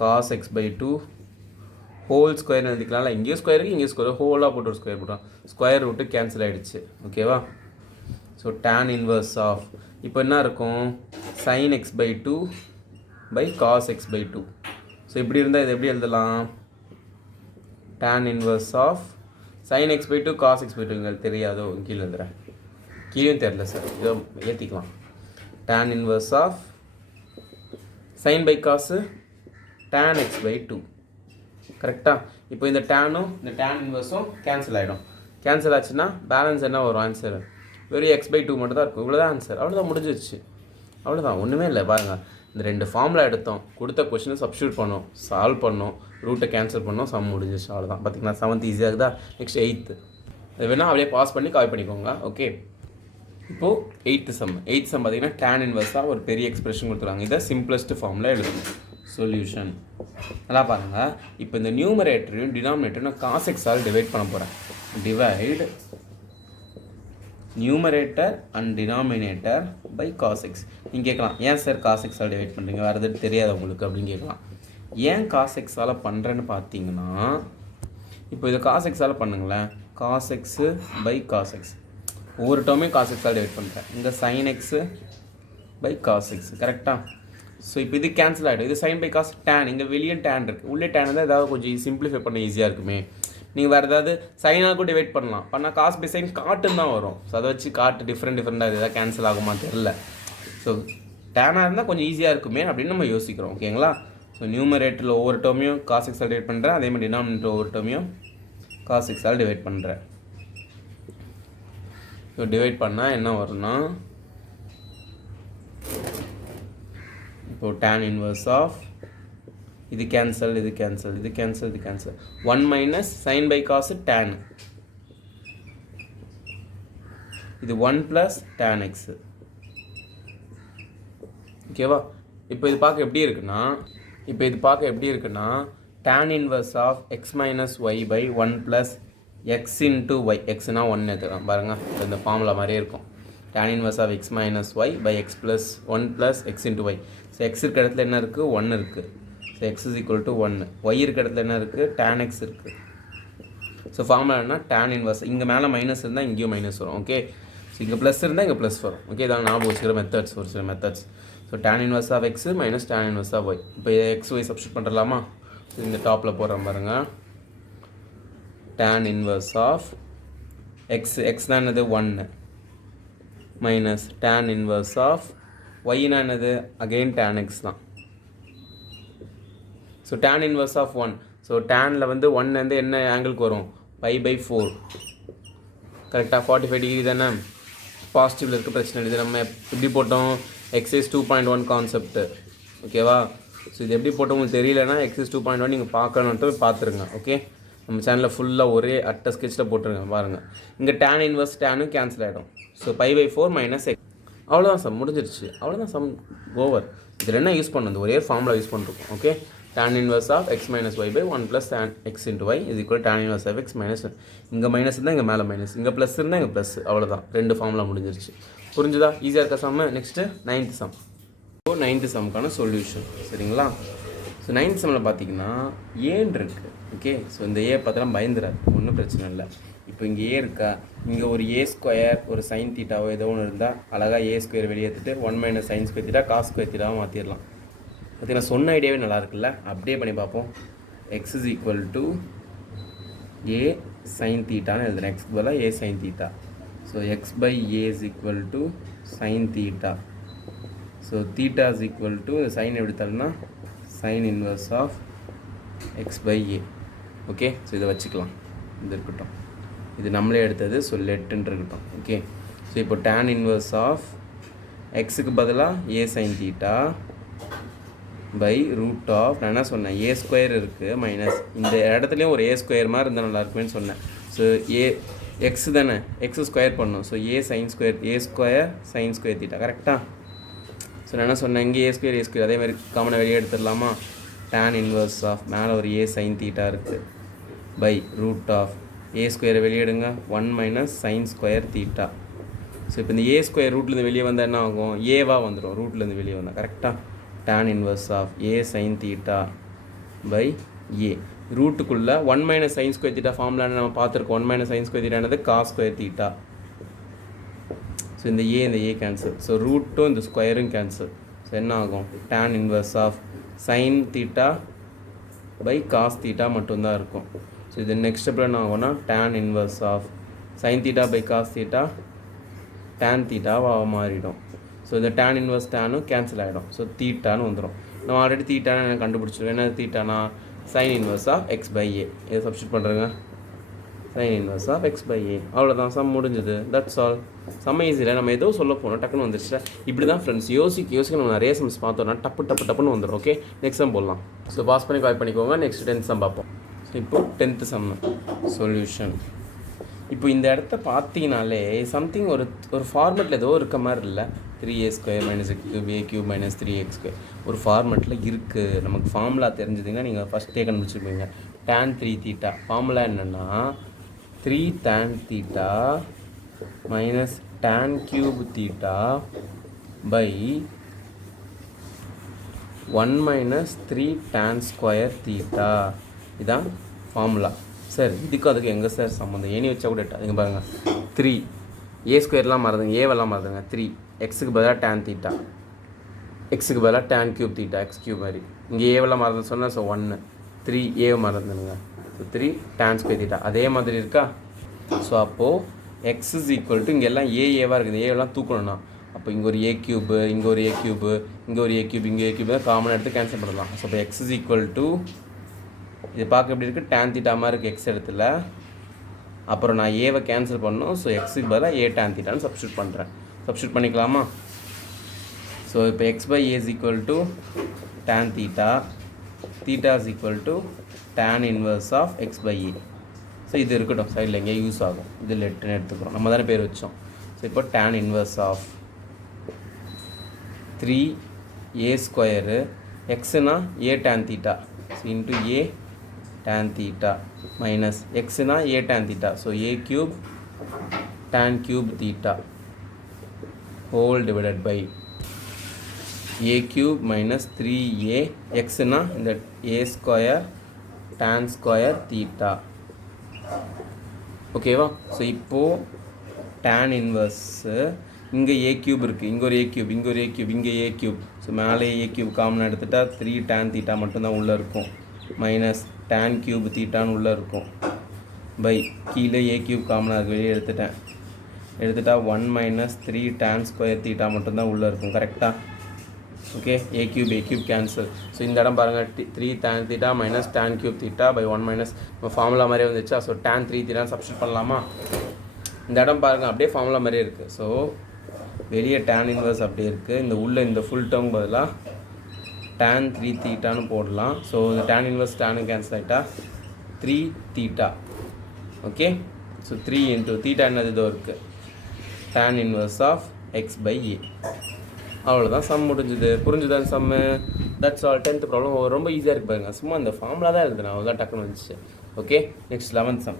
cos x/2 whole ஸ்கொயர்னு எழுதிக்கலாம்ல. இங்கேயும் ஸ்கொயர் இருக்குது, இங்கேயும் ஸ்கொயர், ஹோலாக போட்டு ஒரு ஸ்கொயர் போட்டோம். ஸ்கொயர் ரூட்டு கேன்சல் ஆகிடுச்சு. ஓகேவா? ஸோ tan இன்வர்ஸ் ஆஃப் இப்போ என்ன இருக்கும்? sin x/2 by cos x/2. So இப்படி இருந்தால் இது எப்படி எழுதலாம்? tan inverse of sin x/2 cos x/2. உங்களுக்கு தெரியாதோ? கீழே எழுதுறேன், கீழே தெரில சார், இதோ ஏற்றிக்கலாம். tan inverse of sin by cos tan x/2. கரெக்டாக? இப்போ இந்த டேனும் இந்த tan இன்வர்ஸும் கேன்சல் ஆகிடும். கேன்சல் ஆச்சுன்னா பேலன்ஸ் என்ன வரும்? ஆன்சர் வெறும் x/2 மட்டும் தான் இருக்கும். இவ்வளோதான் ஆன்சர். அவ்வளோதான், முடிஞ்சிருச்சு. அவ்வளோதான், ஒன்றுமே இல்லை. பாருங்கள், இந்த 2 ஃபார்முலா எடுத்தோம், கொடுத்த கொஸ்டினை சப்ஸ்டியூட் பண்ணோம், சால்வ் பண்ணோம், ரூட்டை கேன்சல் பண்ணோம், சம் முடிஞ்சிச்சு. அவ்வளோதான். பார்த்திங்கன்னா 7th ஈஸியாக இருக்குதா? Next 8th. அது வேணால் அப்படியே பாஸ் பண்ணி காப்பி பண்ணிக்கோங்க. ஓகே, இப்போது 8th சம். 8th சம் பார்த்திங்கன்னா டேன் இன்வர்ஸாக ஒரு பெரிய எக்ஸ்பிரஷன் கொடுத்துருவாங்க. இதை சிம்பிளஸ்ட் ஃபார்மில் எழுதணும். சொல்யூஷன் நல்லா பாருங்கள். இப்போ இந்த நியூமரேட்டரையும் டினாமினேட்டரையும் நான் cos x ஆல் டிவைட் பண்ண போகிறேன். Divide numerator and denominator by cos x. நீங்கள் கேட்கலாம், ஏன் sir cos x all divide பண்ணுறீங்க, வேறு எதுவும் தெரியாது உங்களுக்கு அப்படின்னு கேட்கலாம். ஏன் cos x ஆல் பண்ணுறேன்னு பார்த்தீங்கன்னா, இப்போ இதை cos x ஆல் பண்ணுங்களேன். cos x by cos x, ஒவ்வொரு டேர்மையும் cos x ஆல் டிவைட் பண்ணுறேன். இந்த sin x by cos x. கரெக்டாக? ஸோ இப்போ இது கேன்சல் ஆகிடும். இது sin பை cos tan, இங்கே வெளியே tan இருக்குது, உள்ளே tan இருந்தால் ஏதாவது கொஞ்சம் சிம்பிளிஃபை பண்ண ஈஸியாக இருக்குமே. நீங்கள் வேறு ஏதாவது சைனாக கூட டிவைட் பண்ணலாம். பண்ணால் காஸ் பை சைன் காட்டுன்னு தான் வரும். ஸோ அதை வச்சு காட்டு டிஃப்ரெண்ட்டாக எதாவது கேன்சல் ஆகுமா தெரில. ஸோ டேனாக இருந்தால் கொஞ்சம் ஈஸியாக இருக்குமே அப்படின்னு நம்ம யோசிக்கிறோம். ஓகேங்களா? ஸோ நியூமரேட்டரில் ஒவ்வொரு டேர்மையும் cos x ஆல் டிவைட் பண்ணுறேன். அதே மாதிரி டினாமினேட்டர் ஒவ்வொரு டேர்மையும் cos x ஆல் டிவைட் பண்ணுறேன். ஸோ டிவைட் பண்ணால் என்ன வரும்னா, இப்போது tan இன்வர்ஸ் ஆஃப் இது கேன்சல், இது கேன்சல், இது கேன்சல், இது cancel. 1 - sin by cos tan. இது 1 ப்ளஸ் டேன் எக்ஸு. ஓகேவா? இப்போ இது பார்க்க எப்படி இருக்குன்னா tan inverse of x minus y by 1 plus x into y. எக்ஸ்னால் 1 எடுத்துக்கலாம் பாருங்கள், இந்த ஃபார்முலா மாதிரியே இருக்கும். tan inverse of x minus y by x plus 1 plus x into y. So x இருக்க இடத்துல என்ன இருக்குது? 1 இருக்குது. So x is equal to 1. Y இருக்க இடத்துல என்ன இருக்குது? tan எக்ஸ் இருக்குது. ஸோ ஃபார்முலா என்ன? tan inverse. இங்கே மேலே மைனஸ் இருந்தால் இங்கேயும் மைனஸ் வரும். ஓகே, ஸோ இங்கே ப்ளஸ் இருந்தால் இங்கே ப்ளஸ் வரும். ஓகே, இதான் ஞாபகம் வச்சுக்கிற மெத்தட்ஸ், ஒரு சில methods. So tan inverse of x minus tan inverse of y. இப்போ எக்ஸ் ஒய் சப்ஸ்டியூட் பண்ணுறலாமா? ஸோ இந்த டாப்பில் போடுறோம் பாருங்கள். tan இன்வர்ஸ் ஆஃப் எக்ஸ், எக்ஸ்னா என்னது? 1 மைனஸ் tan இன்வர்ஸ் ஆஃப் ஒய்னா என்னது? அகெயின் tan எக்ஸ் தான். So tan inverse of 1. So டேனில் வந்து 1 வந்து என்ன ஆங்கிளுக்கு வரும்? Pi by 4. கரெக்டாக 45 டிகிரி தானே? பாசிட்டிவில் இருக்க பிரச்சனை இல்லை. இது நம்ம எப்படி போட்டோம்? Exercise 2.1 concept. ஓகேவா? ஸோ இது எப்படி போட்டோம் உங்களுக்கு தெரியலனா எக்ஸைஸ் 2.1 நீங்கள் பார்க்கணுன்ட்டு பார்த்துருங்க. ஓகே, நம்ம சேனலில் ஃபுல்லாக ஒரே அட்டை ஸ்கெட்சில் போட்டுருங்க பாருங்கள். இங்கே tan இன்வர்ஸ் டேனும் கேன்சல் ஆகிடும். So pi by 4 minus x. அவ்வளோதான் சம், முடிஞ்சிருச்சு. அவ்வளோதான் சம், ஓவர். இதில் என்ன யூஸ் பண்ணுறது? ஒரே ஃபார்முலா யூஸ் பண்ணிருக்கோம். Okay, tan inverse of x minus y by 1 plus tan x into y is equal tan inverse of x minus. இங்கே minus இருந்தால் இங்கே மேலே மைனஸ், இங்கே ப்ளஸ் இருந்தால் இங்கே ப்ளஸ். அவ்வளோதான், 2 ஃபார்முலா முடிஞ்சிருச்சு. புரிஞ்சுதா? ஈஸியாக இருக்க sum. Next 9th sum. So 9th சம்க்கான சொல்யூஷன். சரிங்களா? ஸோ 9th சம்மில் பார்த்தீங்கன்னா ஏன் இருக்குது. ஓகே, ஸோ இந்த ஏ பார்த்தலாம் பயந்துடாது, ஒன்றும் பிரச்சனை இல்லை. இப்போ இங்கே ஏ இருக்கா, இங்கே ஒரு ஏ ஸ்கொயர் ஒரு சைன் தீட்டாவோ ஏதோ ஒன்று இருந்தால் அழகாக ஏ ஸ்கொயர் வெளியேற்றிட்டு 1 minus sine square theta cos square தீட்டாவை மாற்றிடலாம். பார்த்தீங்கன்னா சொன்ன ஐடியாவே நல்லா இருக்குல்ல? அப்படியே பண்ணி பார்ப்போம். X is equal to a sine தீட்டான்னு எழுதுறேன். எக்ஸ்க்கு பதிலாக a sine theta. So x by a is equal to sine theta. So theta is equal to sine எப்படி தரணும்னா sine inverse of x by a. Okay, so இதை வச்சுக்கலாம். இது இருக்கட்டும், இது நம்மளே எடுத்தது. ஸோ லெட்டுன்னு இருக்கட்டும். ஓகே, ஸோ இப்போ tan இன்வர்ஸ் ஆஃப் எக்ஸுக்கு பதிலாக a sine theta by root of, நான் என்ன சொன்னேன்? ஏ ஸ்கொயர் இருக்குது மைனஸ், இந்த இடத்துலையும் ஒரு ஏ ஸ்கொயர் மாதிரி இருந்தால் நல்லா இருக்குமேன்னு சொன்னேன். ஸோ ஏ எக்ஸ் தானே, எக்ஸ் ஸ்கொயர் பண்ணணும். ஸோ ஏ சைன் ஸ்கொயர், ஏ ஸ்கொயர் சைன் ஸ்கொயர் தீட்டா. கரெக்டாக? ஸோ நான் என்ன சொன்னேன்? இங்கே ஏ ஸ்கொயர் அதேமாதிரி காமனை வெளியே எடுத்துடலாமா? tan இன்வர்ஸ் ஆஃப் மேலே ஒரு ஏ சைன் தீட்டா இருக்குது பை ரூட் ஆஃப் ஏ ஸ்கொயரை வெளியேடுங்க 1 minus sine square theta. So இப்போ இந்த ஏ ஸ்கொயர் ரூட்லேருந்து வெளியே வந்தால் என்ன ஆகும்? ஏவாக வந்துடும் ரூட்லேருந்து வெளியே வந்தால். கரெக்டாக? tan inverse of a sine theta by a. ரூட்டுக்குள்ளே 1 மைனஸ் சைன் ஸ்கொயர் தீட்டா ஃபார்முலான்னு நம்ம பார்த்துருக்கோம். 1 மைனஸ் சைன் ஸ்கொயர் தீட்டானது காஸ் ஸ்கொயர் தீட்டா. ஸோ இந்த ஏ கேன்சல். ஸோ ரூட்டும் இந்த ஸ்கொயரும் கேன்சல். ஸோ என்ன ஆகும்? tan inverse of sine theta by cos theta மட்டும்தான் இருக்கும். ஸோ இது நெக்ஸ்ட் ஸ்டெப்பில் என்ன ஆகும்னா tan inverse of sine theta by cos theta tan தீட்டாவாக மாறிடும். ஸோ இந்த tan இன்வர்ஸ் டேனும் கேன்சல் ஆகிடும். ஸோ தீட்டான்னு வந்துடும். நம்ம ஆல்ரெடி தீட்டான்னு எனக்கு கண்டுபிடிச்சிருக்கோம். என்ன தீட்டானா sine inverse of x by a. இதை சப்ஸ்டியூட் பண்ணுறேங்க. Sine inverse of x by a. அவ்வளோதான், சம் முடிஞ்சது. That's all. செம்ம ஈஸியில் நம்ம ஏதோ சொல்ல போனோம், டக்குன்னு வந்துருச்சு. இப்படி தான் ஃப்ரெண்ட்ஸ் யோசிக்க நம்ம நிறைய சம்ஸ் பார்த்தோம்னா டப்புன்னு வந்துடும். ஓகே, நெக்ஸ்ட் சம் போடலாம். ஸோ பாஸ் பண்ணி கால் பண்ணிக்கோங்க. நெக்ஸ்ட் 10th சம் பார்ப்போம். ஸோ இப்போ 10th சம் சொல்யூஷன். இப்போ இந்த இடத்த பார்த்தீங்கனாலே சம்திங் ஒரு ஃபார்மெட்டில் ஏதோ இருக்க மாதிரி இல்லை. 3a square minus x cube a cube minus 3x square ஒரு ஃபார்மெட்டில் இருக்குது. நமக்கு ஃபார்முலா தெரிஞ்சதுங்கன்னா நீங்கள் ஃபஸ்ட்டே கண்டுபிடிச்சிருப்பீங்க. tan 3 தீட்டா ஃபார்முலா என்னென்னா 3 tan தீட்டா minus tan cube theta by 1 minus 3 tan square theta. இதுதான் ஃபார்முலா. சார் இதுக்கு அதுக்கு எங்கே சார் சம்மந்தம்? ஏனி வச்சா கூட இங்கே பாருங்கள். 3 ஏ ஸ்கொயர்லாம் மறந்துங்க, ஏவெல்லாம் மறந்துங்க. 3 எக்ஸுக்கு பதிலாக tan தீட்டா, எக்ஸுக்கு பதிலாக tan cube theta, X cube மாதிரி. இங்கே ஏவெல்லாம் மறந்து சொன்னால் ஸோ 1 3 ஏவை மறந்துடுங்க. ஸோ 3 tan ஸ்கொயர் தீட்டா அதே மாதிரி இருக்கா? ஸோ அப்போது எக்ஸ் இஸ் ஈக்குவல் டு இங்கே எல்லாம் ஏவாக இருக்குது. ஏவெல்லாம் தூக்கணும்னா அப்போ இங்கே ஒரு ஏ க்யூபு, இங்கே ஒரு ஏ க்யூபு, இங்கே ஒரு ஏ க்யூப், இங்கே ஏ க்யூப் தான் காமனாக எடுத்து கேன்சல் பண்ணலாம். ஸோ இப்போ எக்ஸ் இஸ் ஈக்குவல் டு இது பார்க்க எப்படி இருக்குது? tan தீட்டா மாதிரி இருக்குது எக்ஸ் இடத்துல. அப்புறம் நான் ஏவை கேன்சல் பண்ணணும். ஸோ எக்ஸுக்கு பதிலாக ஏ tan தீட்டான்னு சப்ஸ்டியூட் பண்ணுறேன். சப்ஸ்டியூட் பண்ணிக்கலாமா? ஸோ இப்போ x by a is equal to tan theta, theta is equal to tan inverse of x by a. So இது இருக்கட்டும், சைடில் எங்கேயும் யூஸ் ஆகும். இது லெட்டுன்னு எடுத்துக்கிறோம், நம்ம தானே பேர் வச்சோம். ஸோ ஸோ இப்போ tan inverse of 3a square எக்ஸ்னா a tan theta so into a tan theta minus எக்ஸ்னா a tan theta so a cube tan cube theta whole divided by a cube minus 3a xனா இந்த a square tan square theta ஓகேவா. So இப்போது tan inverse இங்கே a cube இருக்குது, இங்கே ஒரு a cube, இங்கே ஒரு a cube, இங்கே a cube. ஸோ மேலே a cube காமனாக எடுத்துட்டால் 3 tan theta மட்டும்தான் உள்ளே இருக்கும் மைனஸ் tan cube thetaன்னு உள்ளே இருக்கும் பை கீழே a cube காமனாக இருக்கு வெளியே எடுத்துட்டா 1 மைனஸ் 3 tan ஸ்கொயர் theta மட்டும்தான் உள்ளே இருக்கும். கரெக்டாக okay. a cube cancel. So இந்த இடம் பாருங்கள் 3 tan theta minus tan cube theta by 1 minus formula மாதிரியே வந்துச்சா. ஸோ tan 3 theta சப்ஸ்டிட் பண்ணலாமா. இந்த இடம் பாருங்கள் அப்படியே ஃபார்முலா மாதிரியே இருக்குது. ஸோ வெளியே tan இன்வர்ஸ் அப்படியே இருக்குது, இந்த உள்ள இந்த ஃபுல் டேர்ம் பதிலாக tan 3 thetaன்னு போடலாம். ஸோ இந்த tan இன்வர்ஸ் tan கேன்சல் ஆகிட்டா 3 theta okay. So 3 into theta என்னது இதோ இருக்குது tan inverse of x by a. அவ்வளோதான், சம் முடிஞ்சுது. புரிஞ்சுதான் sum. That's all. 10th problem ரொம்ப ஈஸியாக இருக்கு பாருங்க. சும்மா அந்த ஃபார்முலா தான் எழுதுனேன், அவ்வளோதான் டக்குன்னு வந்துச்சு. Okay, next 11th sum.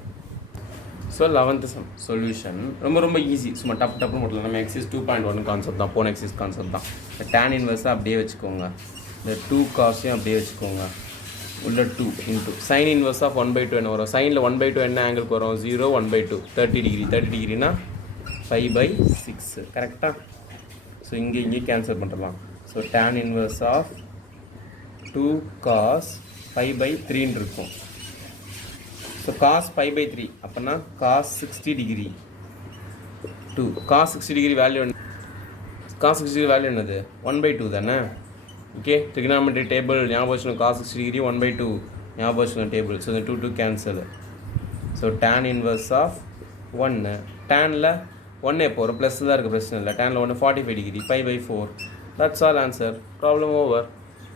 So 11th sum solution ரொம்ப ஈஸி. சும்மா டப்புன்னு போடலாம். நம்ம எக்ஸைஸ் 2.1 கான்செப்ட் தான், போன எக்ஸைஸ் கான்செப்ட் தான். tan இன்வர்ஸை அப்படியே வச்சுக்கோங்க, இந்த 2 காஸையும் அப்படியே வச்சுக்கோங்க. உள்ள 2 இன்ட்டு சைன் இன்வர்ஸ் ஆஃப் 1/2 என்ன வரும். சைனில் 1/2 என்ன ஆங்கிளுக்கு வரும் 0 1/2 30 டிகிரி. 30 டிகிரினா 5/6 கரெக்டாக. ஸோ இங்கே கேன்சல் பண்ணுறலாம். So tan inverse of 2 cos 5/3 இருக்கும். ஸோ cos 5/3 அப்போனா cos 60 degree 2 cos 60 degree value cos 60 degree value என்னது 1/2 தானே. ஓகே, ட்ரிகனாமெட்ரி டேபிள் ஞாபகம் வச்சுக்கணும். cos 60 டிகிரி 1/2 ஞாபகம் வச்சுக்கணும் டேபிள். ஸோ இந்த 2 cancel. So tan inverse of 1 டேனில் 1 எப்போ ஒரு ப்ளஸ் தான் இருக்குது, பிரச்சனை இல்லை. டேனில் 1 45 degree 5/4. That's all answer. Problem over.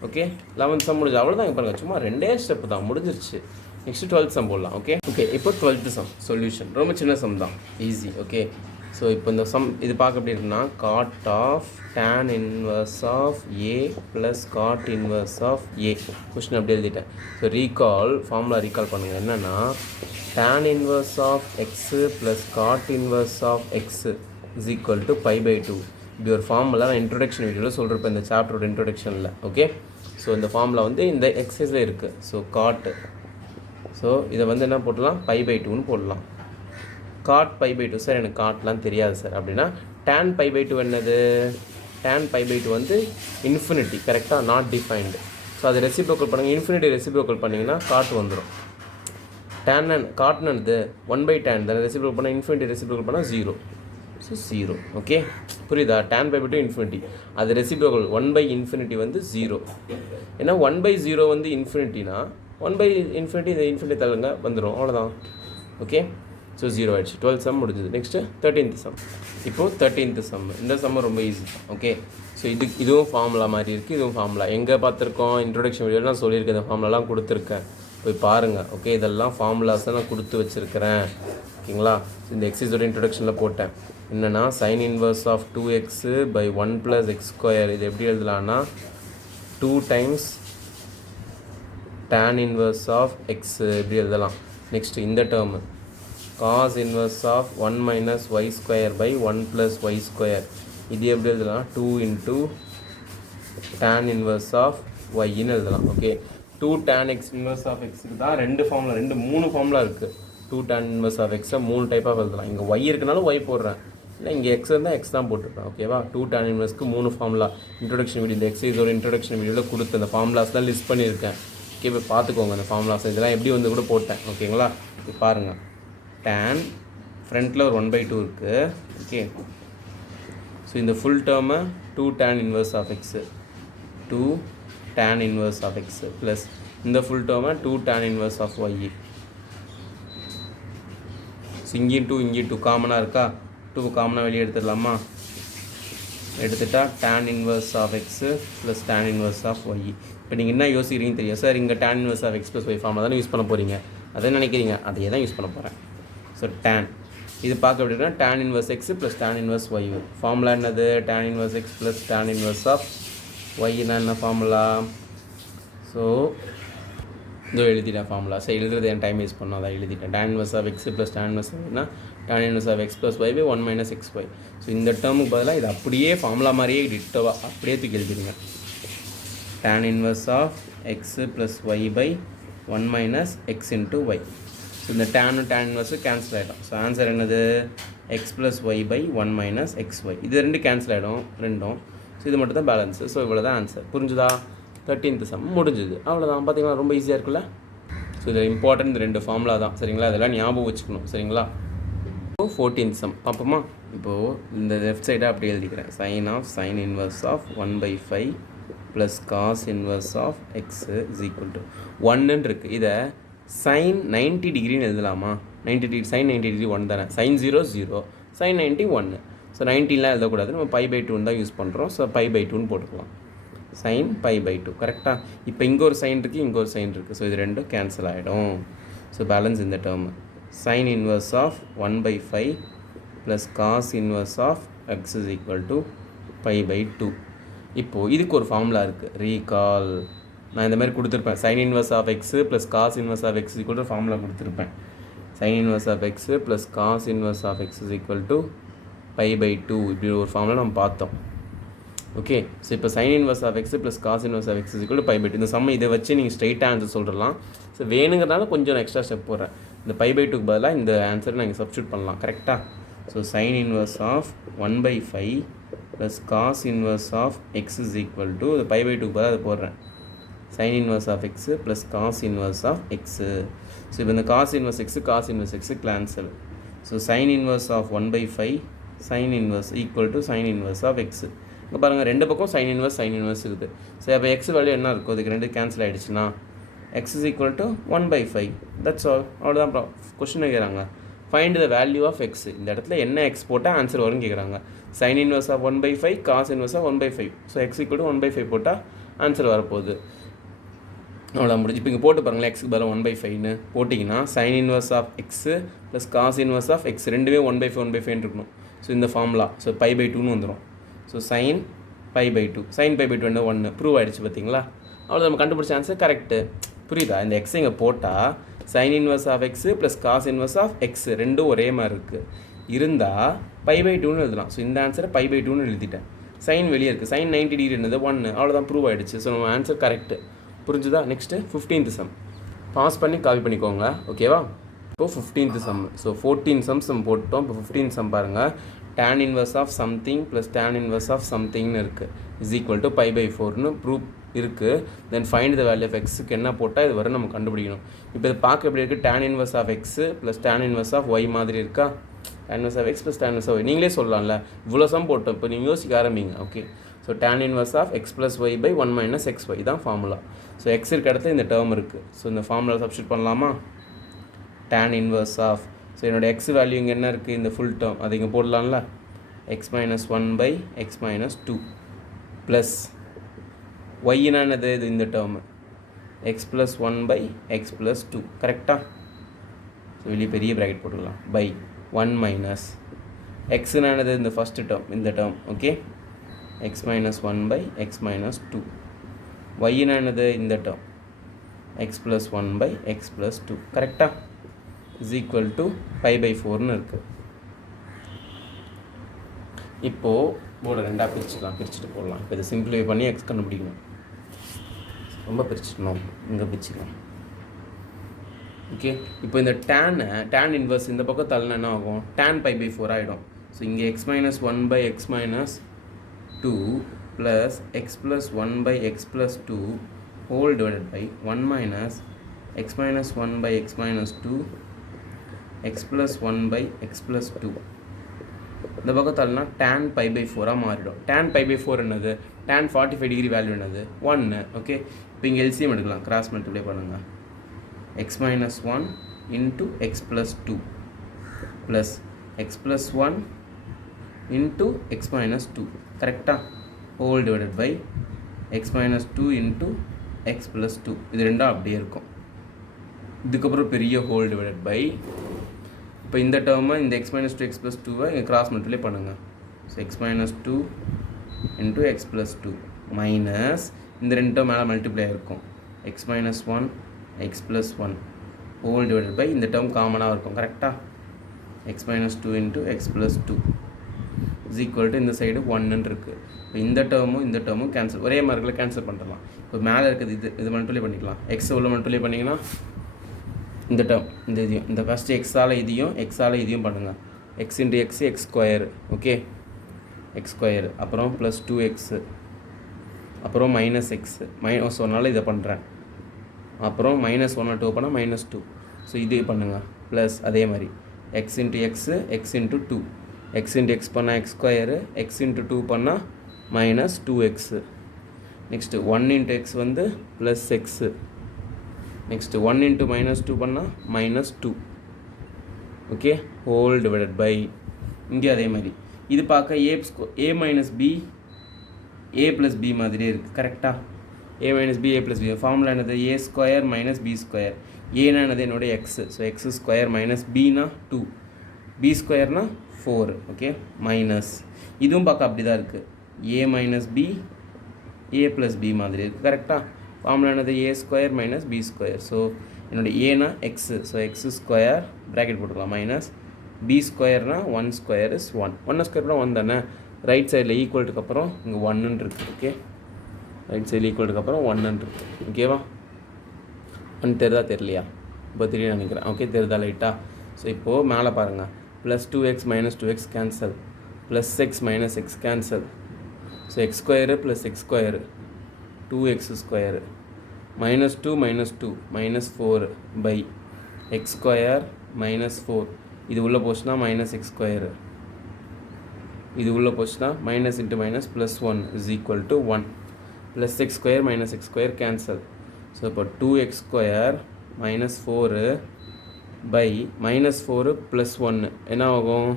Okay, 11th sum முடிஞ்சு. அவ்வளோதான். இங்கே பாருங்கள், சும்மா 2 ஸ்டெப்பு தான் முடிஞ்சிருச்சு. நெக்ஸ்ட்டு 12th சம் போடலாம். ஓகே இப்போ 12th சம் சொல்யூஷன் ரொம்ப சின்ன சம் தான், ஈஸி. ஓகே, ஸோ இப்போ இந்த சம் இது பார்க்க எப்படி இருக்குன்னா cot of tan inverse of a plus cot inverse of a. Question அப்படி எழுதிட்டேன். ஸோ ஃபார்முலா ரீகால் பண்ணுங்கள். என்னென்னா tan inverse of x plus cot inverse of x is equal to π/2. இப்படி ஒரு ஃபார்முலா நான் இன்ட்ரொடக்ஷன் வீடியோவில் சொல்கிறப்ப இந்த சாப்டரோட இன்ட்ரொடக்ஷனில். ஓகே, ஸோ இந்த ஃபார்முலா இந்த எக்ஸசைஸில் இருக்குது. ஸோ காட்டு, ஸோ இதை என்ன போடலாம் π/2ன்னு போடலாம். காட் π/2 சார் எனக்கு காட்லாம் தெரியாது சார் அப்படின்னா tan π/2 என்னது tan π/2 இன்ஃபினிட்டி கரெக்டாக, நாட் டிஃபைன்டு. ஸோ அதை ரெசிப்ரோக்கல் பண்ணுங்கள். இன்ஃபினிட்டி ரெசிப்ரோக்கல் பண்ணிங்கன்னா காட் வந்துடும். காட்னது 1/tan தானே, ரெசிப்ரோக்கல் பண்ணால் இன்ஃபினிட்டி ரெசிப்ரோக்கல் பண்ணால் 0. ஸோ 0. ஓகே, புரியுதா. tan π/2 இன்ஃபினிட்டி, அது ரெசிப்ரோக்கல் 1/∞ 0. ஏன்னா 1/0 இன்ஃபினிட்டினா 1/∞ இந்த இன்ஃபினிட்டி தள்ளுங்க வந்துடும், அவ்வளோதான். ஓகே, ஸோ 0 ஆகிடுச்சு. 12th சம் முடிஞ்சது. Next 13th sum. இப்போது 13th சம். இந்த சம் ரொம்ப ஈஸி. ஓகே, ஸோ இதுவும் ஃபார்முலா மாதிரி இருக்குது, இதுவும் ஃபார்முலா. எங்கே பார்த்துருக்கோம் இன்ட்ரொடக்ஷன் வீடியோலாம் சொல்லியிருக்கேன், இந்த ஃபார்முலாலாம் கொடுத்துருக்கேன், போய் பாருங்கள். ஓகே, இதெல்லாம் ஃபார்முலாஸை நான் கொடுத்து வச்சுருக்கிறேன். ஓகேங்களா. இந்த எக்ஸைஸோட இன்ட்ரொடக்ஷனில் போட்டேன். என்னென்னா sine inverse of 2x by 1 + x². இது எப்படி எழுதலான்னா 2 times tan inverse of x எப்படி எழுதலாம். நெக்ஸ்ட் இந்த term cos inverse of 1 - y² by 1 + y². இது எப்படி எழுதலாம் 2 × tan இன்வர்ஸ் ஆஃப் yன்னு எழுதலாம். Okay, 2 tan x inverse of எக்ஸுக்கு தான் 2 ஃபார்முலா இருக்குது. 2 tan இன்வர்ஸ் ஆஃப் எக்ஸை 3 டைப்பாக எழுதலாம். இங்கே y இருக்குனாலும் y போடுறேன், இல்லை இங்கே எக்ஸ் இருந்தால் எக்ஸ் தான் போட்டுருப்பேன். ஓகேவா. 2 tan இன்வர்ஸ்க்கு 3 ஃபார்முலா இன்ட்ரொடக்ஷன் வீடியோ, இந்த எக்ஸைஸோட இன்ட்ரொடக்ஷன் வீடியோவில் கொடுத்து அந்த ஃபார்முலாஸ்லாம் லிஸ்ட் பண்ணியிருக்கேன். ஓகே, போய் பார்த்துக்கோங்க அந்த ஃபார்முலாஸ். இதெல்லாம் எப்படி கூட போட்டேன். ஓகேங்களா, இப்போ பாருங்கள். tan ஃப்ரண்ட்டில் ஒரு 1/2 இருக்குது. ஓகே, ஸோ இந்த ஃபுல் டேர்மை 2 tan inverse of x 2 tan inverse of x plus இந்த ஃபுல் டேர்மை 2 tan inverse of y. So இங்கேயும் 2 காமனாக இருக்கா, 2 காமனாக வெளியே எடுத்துடலாமா. எடுத்துட்டா tan inverse of x plus tan inverse of y. இப்போ நீங்கள் என்ன யோசிக்கிறீங்கன்னு தெரியும் சார், இங்கே tan inverse of x plus y formula தானே யூஸ் பண்ண போகிறீங்க. அதை நினைக்கிறீங்க, அதையே தான் யூஸ் பண்ண போகிறேன். ஸோ tan இது பார்க்க அப்படின்னா tan inverse x plus tan inverse y. Formula என்னது? tan inverse x plus tan inverse of ஒய்னா என்ன ஃபார்முலா? ஸோ இதோ எழுதிட்டேன் ஃபார்முலா. ஸோ எழுதுறது என் டைம் வேஸ்ட் பண்ணால் தான் எழுதிட்டேன். tan inverse of x plus tan inverse ஒய்னா tan inverse of x plus y by 1 minus xy. So இந்த டேர்முக்கு பதிலாக இது அப்படியே ஃபார்முலா மாதிரியே டிட்டோவாக அப்படியே தூக்கி எழுதிடுங்க. tan inverse of x plus y by 1 minus x into y. So இந்த tan inverse கேன்சல் ஆகிடும். ஸோ ஆன்சர் என்னது? x plus y by 1 minus xy. இது ரெண்டு கேன்சல் ஆகிடும் ரெண்டும். ஸோ இது மட்டும் தான் பேலன்ஸு. ஸோ இவ்வளோ தான் ஆன்சர். புரிஞ்சுதா? 13th சம் முடிஞ்சுது. அவ்வளோதான். பார்த்தீங்களா ரொம்ப ஈஸியாக இருக்குல்ல? ஸோ இதில் இம்பார்ட்டன்ட் 2 ஃபார்முலா தான். சரிங்களா? இதெல்லாம் ஞாபகம் வச்சுக்கணும். சரிங்களா? 14th சம் பார்ப்போமா? இப்போது இந்த லெஃப்ட் சைடாக அப்படி எழுதிக்கிறேன். sin inverse of 1/5 plus cos inverse of x is equal to 1ன்னு இருக்குது. இதை sin 90 டிகிரின்னு எழுதலாமா? 90 டிகிரி sin 90 டிகிரி 1 தானே. sin 0 0 sin 90 1. ஸோ 90லாம் எழுதக்கூடாது. நம்ம π/2 தான் யூஸ் பண்ணுறோம். ஸோ π/2ன்னு போட்டுக்கலாம். sin π/2 கரெக்டாக. இப்போ இங்கே ஒரு சைன் இருக்குது, இங்கே ஒரு சைன் இருக்குது. ஸோ இது ரெண்டும் கேன்சல் ஆகிடும். ஸோ பேலன்ஸ் இந்த term sin inverse of 1/5 plus cos inverse of x is equal to π/2. இப்போது இதுக்கு ஒரு ஃபார்முலா இருக்குது. ரீகால் நான் இந்த மாதிரி கொடுத்துருப்பேன். sin inverse of x plus cos inverse of x equal to formula கொடுத்துருப்பேன். sin inverse of x plus cos inverse of x is equal to π/2 இப்படி ஒரு ஃபார்முலா நம்ம பார்த்தோம். ஓகே. ஸோ இப்போ sin inverse of x plus cos inverse of x is equal to π/2. இந்த சம்ம இதை வச்சு நீங்கள் ஸ்ட்ரெயிட்டாக ஆன்சர் சொல்லிடலாம். ஸோ வேணுங்கிறனால கொஞ்சம் எக்ஸ்ட்ரா ஸ்டெப் போடுறேன். இந்த π/2க்கு பதிலாக இந்த ஆன்சரை நாங்கள் சப்ஸ்டியூட் பண்ணலாம். கரெக்டாக? So sin inverse of 1/5 plus cos inverse of x is equal to இந்த π/2க்கு பதிலாக அதை போடுறேன். sin inverse of x plus cos inverse of x. So இப்போ இந்த cos inverse x cos inverse x cancel. So sin inverse of 1/5 sin inverse equal to sin inverse of x. இங்கே பாருங்கள் ரெண்டு பக்கம் sin inverse இருக்குது. So அப்போ x value என்ன இருக்கும்? அதுக்கு ரெண்டு கேன்சல் ஆகிடுச்சுன்னா x is equal to 1/5. That's all. அவ்வளோதான். கொஸ்டின் கேட்குறாங்க find the value of x. இந்த இடத்துல என்ன எக்ஸ் போட்டால் ஆன்சர் வரும்னு கேட்குறாங்க. sin inverse of 1/5 cos inverse of 1/5. So x equal to 1/5 போட்டால் ஆன்சர் வரப்போகுது. அவ்வளோ முடிஞ்சு. இப்போ இங்கே போட்டு பாருங்களேன். எக்ஸுக்கு பதிலாக 1/5ன்னு போட்டிங்கன்னா sin inverse of x plus cos inverse of x ரெண்டுமே 1/5 இருக்கணும். ஸோ இந்த ஃபார்முலா ஸோ π/2ன்னு வந்துடும். ஸோ sin π/2 sin π/2 என்ன 1 ப்ரூவ் ஆகிடுச்சு. பார்த்தீங்களா? அவ்வளோ நம்ம கண்டுபிடிச்ச ஆன்சர் கரெக்டு. புரியுதா? இந்த எக்ஸ் இங்கே போட்டால் sin inverse of x plus cos inverse of x ரெண்டும் ஒரே மாதிரி இருக்குது இருந்தால் π/2ன்னு எழுதலாம். ஸோ இந்த ஆன்சரை π/2ன்னு எழுதிட்டேன். சைன் வெளியே இருக்குது. sin 90 டிகிரி என்னது 1. அவ்வளோதான் ப்ரூவ் ஆகிடுச்சு. ஸோ நம்ம ஆன்சர் கரெக்டு. புரிஞ்சுதா? நெக்ஸ்ட்டு 15th சம் பாஸ் பண்ணி காப்பி பண்ணிக்கோங்க. ஓகேவா? இப்போது 15th சம். ஸோ 14 சம்ஸ் நம்ம போட்டோம். இப்போ 15th சம் பாருங்கள். tan inverse of something plus tan inverse of சம்திங்னு இருக்குது இஸ் ஈக்குவல் டு π/4ன்னு ப்ரூவ் இருக்குது. Then find the value of எக்ஸுக்கு என்ன போட்டால் இது வரை நம்ம கண்டுபிடிக்கணும். இப்போ இது பார்க்க எப்படி இருக்குது? tan inverse of x plus tan inverse of y மாதிரி இருக்கா? tan inverse of x plus tan inverse of y நீங்களே சொல்லலாம்ல. இவ்வளோ சம் போட்டோம். இப்போ நீங்கள் யோசிக்க ஆரம்பிங்க. Okay. So tan inverse of x plus y by 1 minus xy தான் ஃபார்முலா. ஸோ எக்ஸ் இருக்க இடத்துல இந்த டேர்ம் இருக்குது. ஸோ இந்த ஃபார்முலா சப்ஸ்டியூட் பண்ணலாமா? tan inverse ஆஃப் ஸோ என்னோடய எக்ஸ் வேல்யூ இங்கே என்ன இருக்குது? இந்த ஃபுல் டேர்ம் அது இங்கே போடலாம்ல. x minus 1 by x minus 2 plus y என்னது? இது இந்த term x plus 1 by x plus 2 கரெக்டாக? ஸோ வெளியே பெரிய ப்ராக்கெட் போட்டுக்கலாம். பை 1 மைனஸ் x என்னது? இந்த ஃபஸ்ட்டு டேர்ம் இந்த term. Okay. x minus 1 by x minus 2 y என்னது? இந்த term x plus 1 by x plus 2 கரெக்டாக? இஸ் ஈக்குவல் டு π/4ன்னு இருக்குது. இப்போது போர்டை ரெண்டாக பிரிச்சுட்டு போடலாம். இப்போ இதை சிம்பிளிஃபை பண்ணி எக்ஸ் கண்டுபிடிக்கணும். ரொம்ப பிரிச்சுக்கணும். இங்கே பிரிச்சுக்கலாம். ஓகே. இப்போ இந்த tan இன்வர்ஸ் இந்த பக்கம் தள்ளனா என்ன ஆகும்? tan π/4 ஆகிடும். ஸோ இங்கே x minus 1 by x minus 2 plus x plus 1 by x plus 2 whole divided by 1 minus x minus 1 by x minus 2 x plus 1 by x plus 2 இந்த பக்கத்தால்னா tan π/4 மாறிடும். tan π/4 என்னது? tan 45 degree value என்னது? 1. Okay. இப்போ இங்கே LCM எடுக்கலாம். Cross multiply பண்ணுங்கள். x minus 1 into x plus 2 plus x plus 1 into x minus 2 கரெக்டாக? Whole divided by x minus 2 into x plus 2 இது ரெண்டும் அப்படியே இருக்கும். இதுக்கப்புறம் பெரிய ஹோல் டிவைடட் பை இப்போ இந்த டேர்மை இந்த x minus 2 x plus 2வை இங்கே கிராஸ் மல்டிப்ளை பண்ணுங்கள். So x minus 2 into x plus 2 minus இந்த ரெண்டு டேர்ம் மேலே மல்டிப்ளை இருக்கும் x minus 1 x plus 1 whole divided by இந்த டேர்ம் காமனாக இருக்கும் கரெக்டாக. x minus 2 into x plus 2 is equal to இந்த சைடு 1ன்னு இருக்குது. இப்போ இந்த டேர்மும் கேன்சல் ஒரே மார்க்கில் கேன்சல் பண்ணிடலாம். இப்போ மேலே இருக்குது இது மல்டிப்ளை பண்ணிக்கலாம். எக்ஸ் உள்ள மல்டிப்ளை பண்ணிங்கன்னா இந்த டேர்ம் இந்த இதையும் இந்த ஃபஸ்ட்டு எக்ஸால் இதையும் பண்ணுங்கள். X into X X square okay X square அப்புறம் ப்ளஸ் 2x அப்புறம் மைனஸ் எக்ஸ் மைனஸ் 1 இதை பண்ணுறேன். அப்புறம் -1 2 பண்ணால் -2. ஸோ இது பண்ணுங்கள் ப்ளஸ் அதே மாதிரி X into x X into 2 X into X பண்ணால் எக்ஸ் ஸ்கொயரு எக்ஸ் இன்ட்டு 2 பண்ணால் -2x. நெக்ஸ்ட்டு 1 இன்ட்டு எக்ஸ் வந்து ப்ளஸ் எக்ஸு. நெக்ஸ்ட்டு 1 இன்ட்டு -2 பண்ணால் -2 ஓகே ஹோல் டிவைடட் பை இங்கே அதே மாதிரி இது பார்க்க a minus b a plus b மாதிரியே இருக்குது கரெக்டாக. a minus b a plus b formula என்னது a square minus b square. ஏன்னா என்னது என்னோடய x so x square minus பினா 2 பி ஸ்கொயர்னா 4 ஓகே மைனஸ் இதுவும் பார்க்க அப்படி தான் இருக்குது a minus b a plus b மாதிரி இருக்குது கரெக்டாக. ஃபார்முலா என்னது a square minus b square. So என்னோடய ஏனா x so x square bracket போட்டுக்கலாம் மைனஸ் பி ஸ்கொயர்னா 1 ஸ்கொயர் இஸ் 1 ஸ்கொயர்னா 1 தானே. ரைட் சைடில் ஈக்குவல்ட்டுக்கு அப்புறம் இங்கே 1ன்னு இருக்குது ஓகே ரைட் சைடில் ஈக்குவல்ட்டுக்கு அப்புறம் 1ன்னு இருக்குது ஓகேவா. 1 தெரிதா தெரியலையா இப்போ தெரியும் நினைக்கிறேன் ஓகே தெரிதா லைட்டாக. ஸோ இப்போது மேலே பாருங்கள் plus 2x minus 2x cancel plus x minus x cancel. So x square plus x square 2x square -2 -2 -4 by x square -4 இது உள்ளே போச்சுன்னா -x ஸ்கொயரு இது உள்ளே போச்சுன்னா minus into minus plus 1 is equal to 1 plus x square minus x square cancel. So இப்போ 2x square -4 by -4 plus 1 என்ன ஆகும்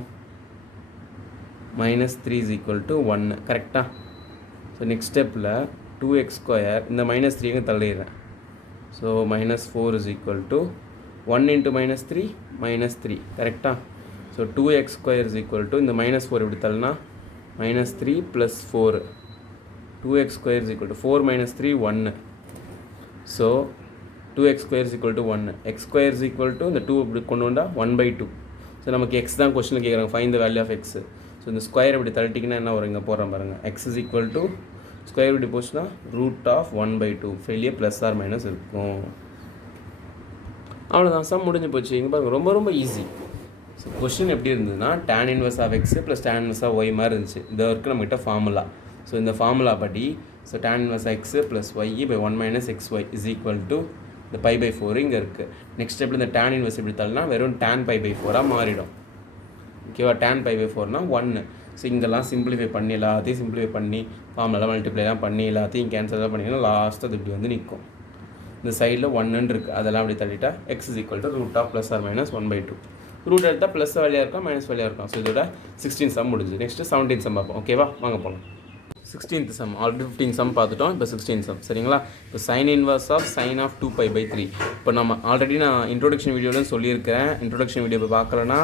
-3 is equal to 1 கரெக்டாக. ஸோ நெக்ஸ்ட் ஸ்டெப்பில் 2x ஸ்கொயர் இந்த -3 தள்ளிடுறேன். So -4 is equal to 1 into -3 -3 கரெக்டாக. So 2x square is equal to இந்த -4 எப்படி தள்ளினா -3 plus 4 2x square is equal to 4 -3 1. So 2x square is equal to 1 x square is equal to இந்த 2 இப்படி கொண்டு வந்தால் 1/2. ஸோ நமக்கு எக்ஸ் தான் கொஸ்டினில் கேட்குறாங்க find the value of x. So இந்த ஸ்கொயர் இப்படி தள்ளிட்டிங்கன்னா என்ன வரும் இங்கே போடுறேன் பாருங்கள் x is equal to square இப்படி போச்சுன்னா √1/2 ஃபெயிலியர் ப்ளஸ் ஆர் மைனஸ் இருக்கும். அவ்வளோதான் சம் முடிஞ்சு போச்சு. இங்கே பாருங்கள் ரொம்ப ரொம்ப ஈஸி. ஸோ கொஸ்டின் எப்படி இருந்ததுன்னா tan inverse of x plus tan inverse of y மாதிரி இருந்துச்சு. இது வரைக்கும் நம்மகிட்ட ஃபார்முலா. ஸோ இந்த ஃபார்முலா படி so tan inverse x plus y by 1 - xy is equal to இந்த π/4 இங்கே இருக்குது. நெக்ஸ்ட் எப்படி இந்த tan இன்வர்ஸ் எப்படி தள்ளனா வெறும் tan π/4 மாறிடும் ஓகேவா. tan π/4னா 1. ஸோ இங்கெல்லாம் சிம்பிளிஃபை பண்ணி எல்லாத்தையும் சிம்பிளிஃபை பண்ணி ஃபார்ம்லாம் மல்டிப்ளைலாம் பண்ணி எல்லாத்தையும் கேன்சல்லாம் பண்ணிங்கன்னா லாஸ்ட்டு அது இப்படி வந்து நிற்கும். இந்த சைடில் 1ன்னு இருக்குது அதெல்லாம் அப்படி தள்ளிட்டா x is equal to √+or-1/2 root எடுத்தால் ப்ளஸ் வேலையாக இருக்கும் மைனஸ் வேலையாக இருக்கும். ஸோ இதோட 16 சம் முடிஞ்சு. நெக்ஸ்ட்டு 17 சம் பார்ப்போம் ஓகேவா. வாங்க போகலாம். 16th சம் ஆல்ரெடி 15 சம் பார்த்துட்டோம். இப்போ 16 சம் சரிங்களா. இப்போ sine inverse of sine of 2π/3. இப்போ நம்ம ஆல்ரெடி நான் இன்ட்ரோடக்ஷன் வீடியோவில் சொல்லியிருக்கிறேன். இன்ட்ரோடக்ஷன் வீடியோ போய் பார்க்கலன்னா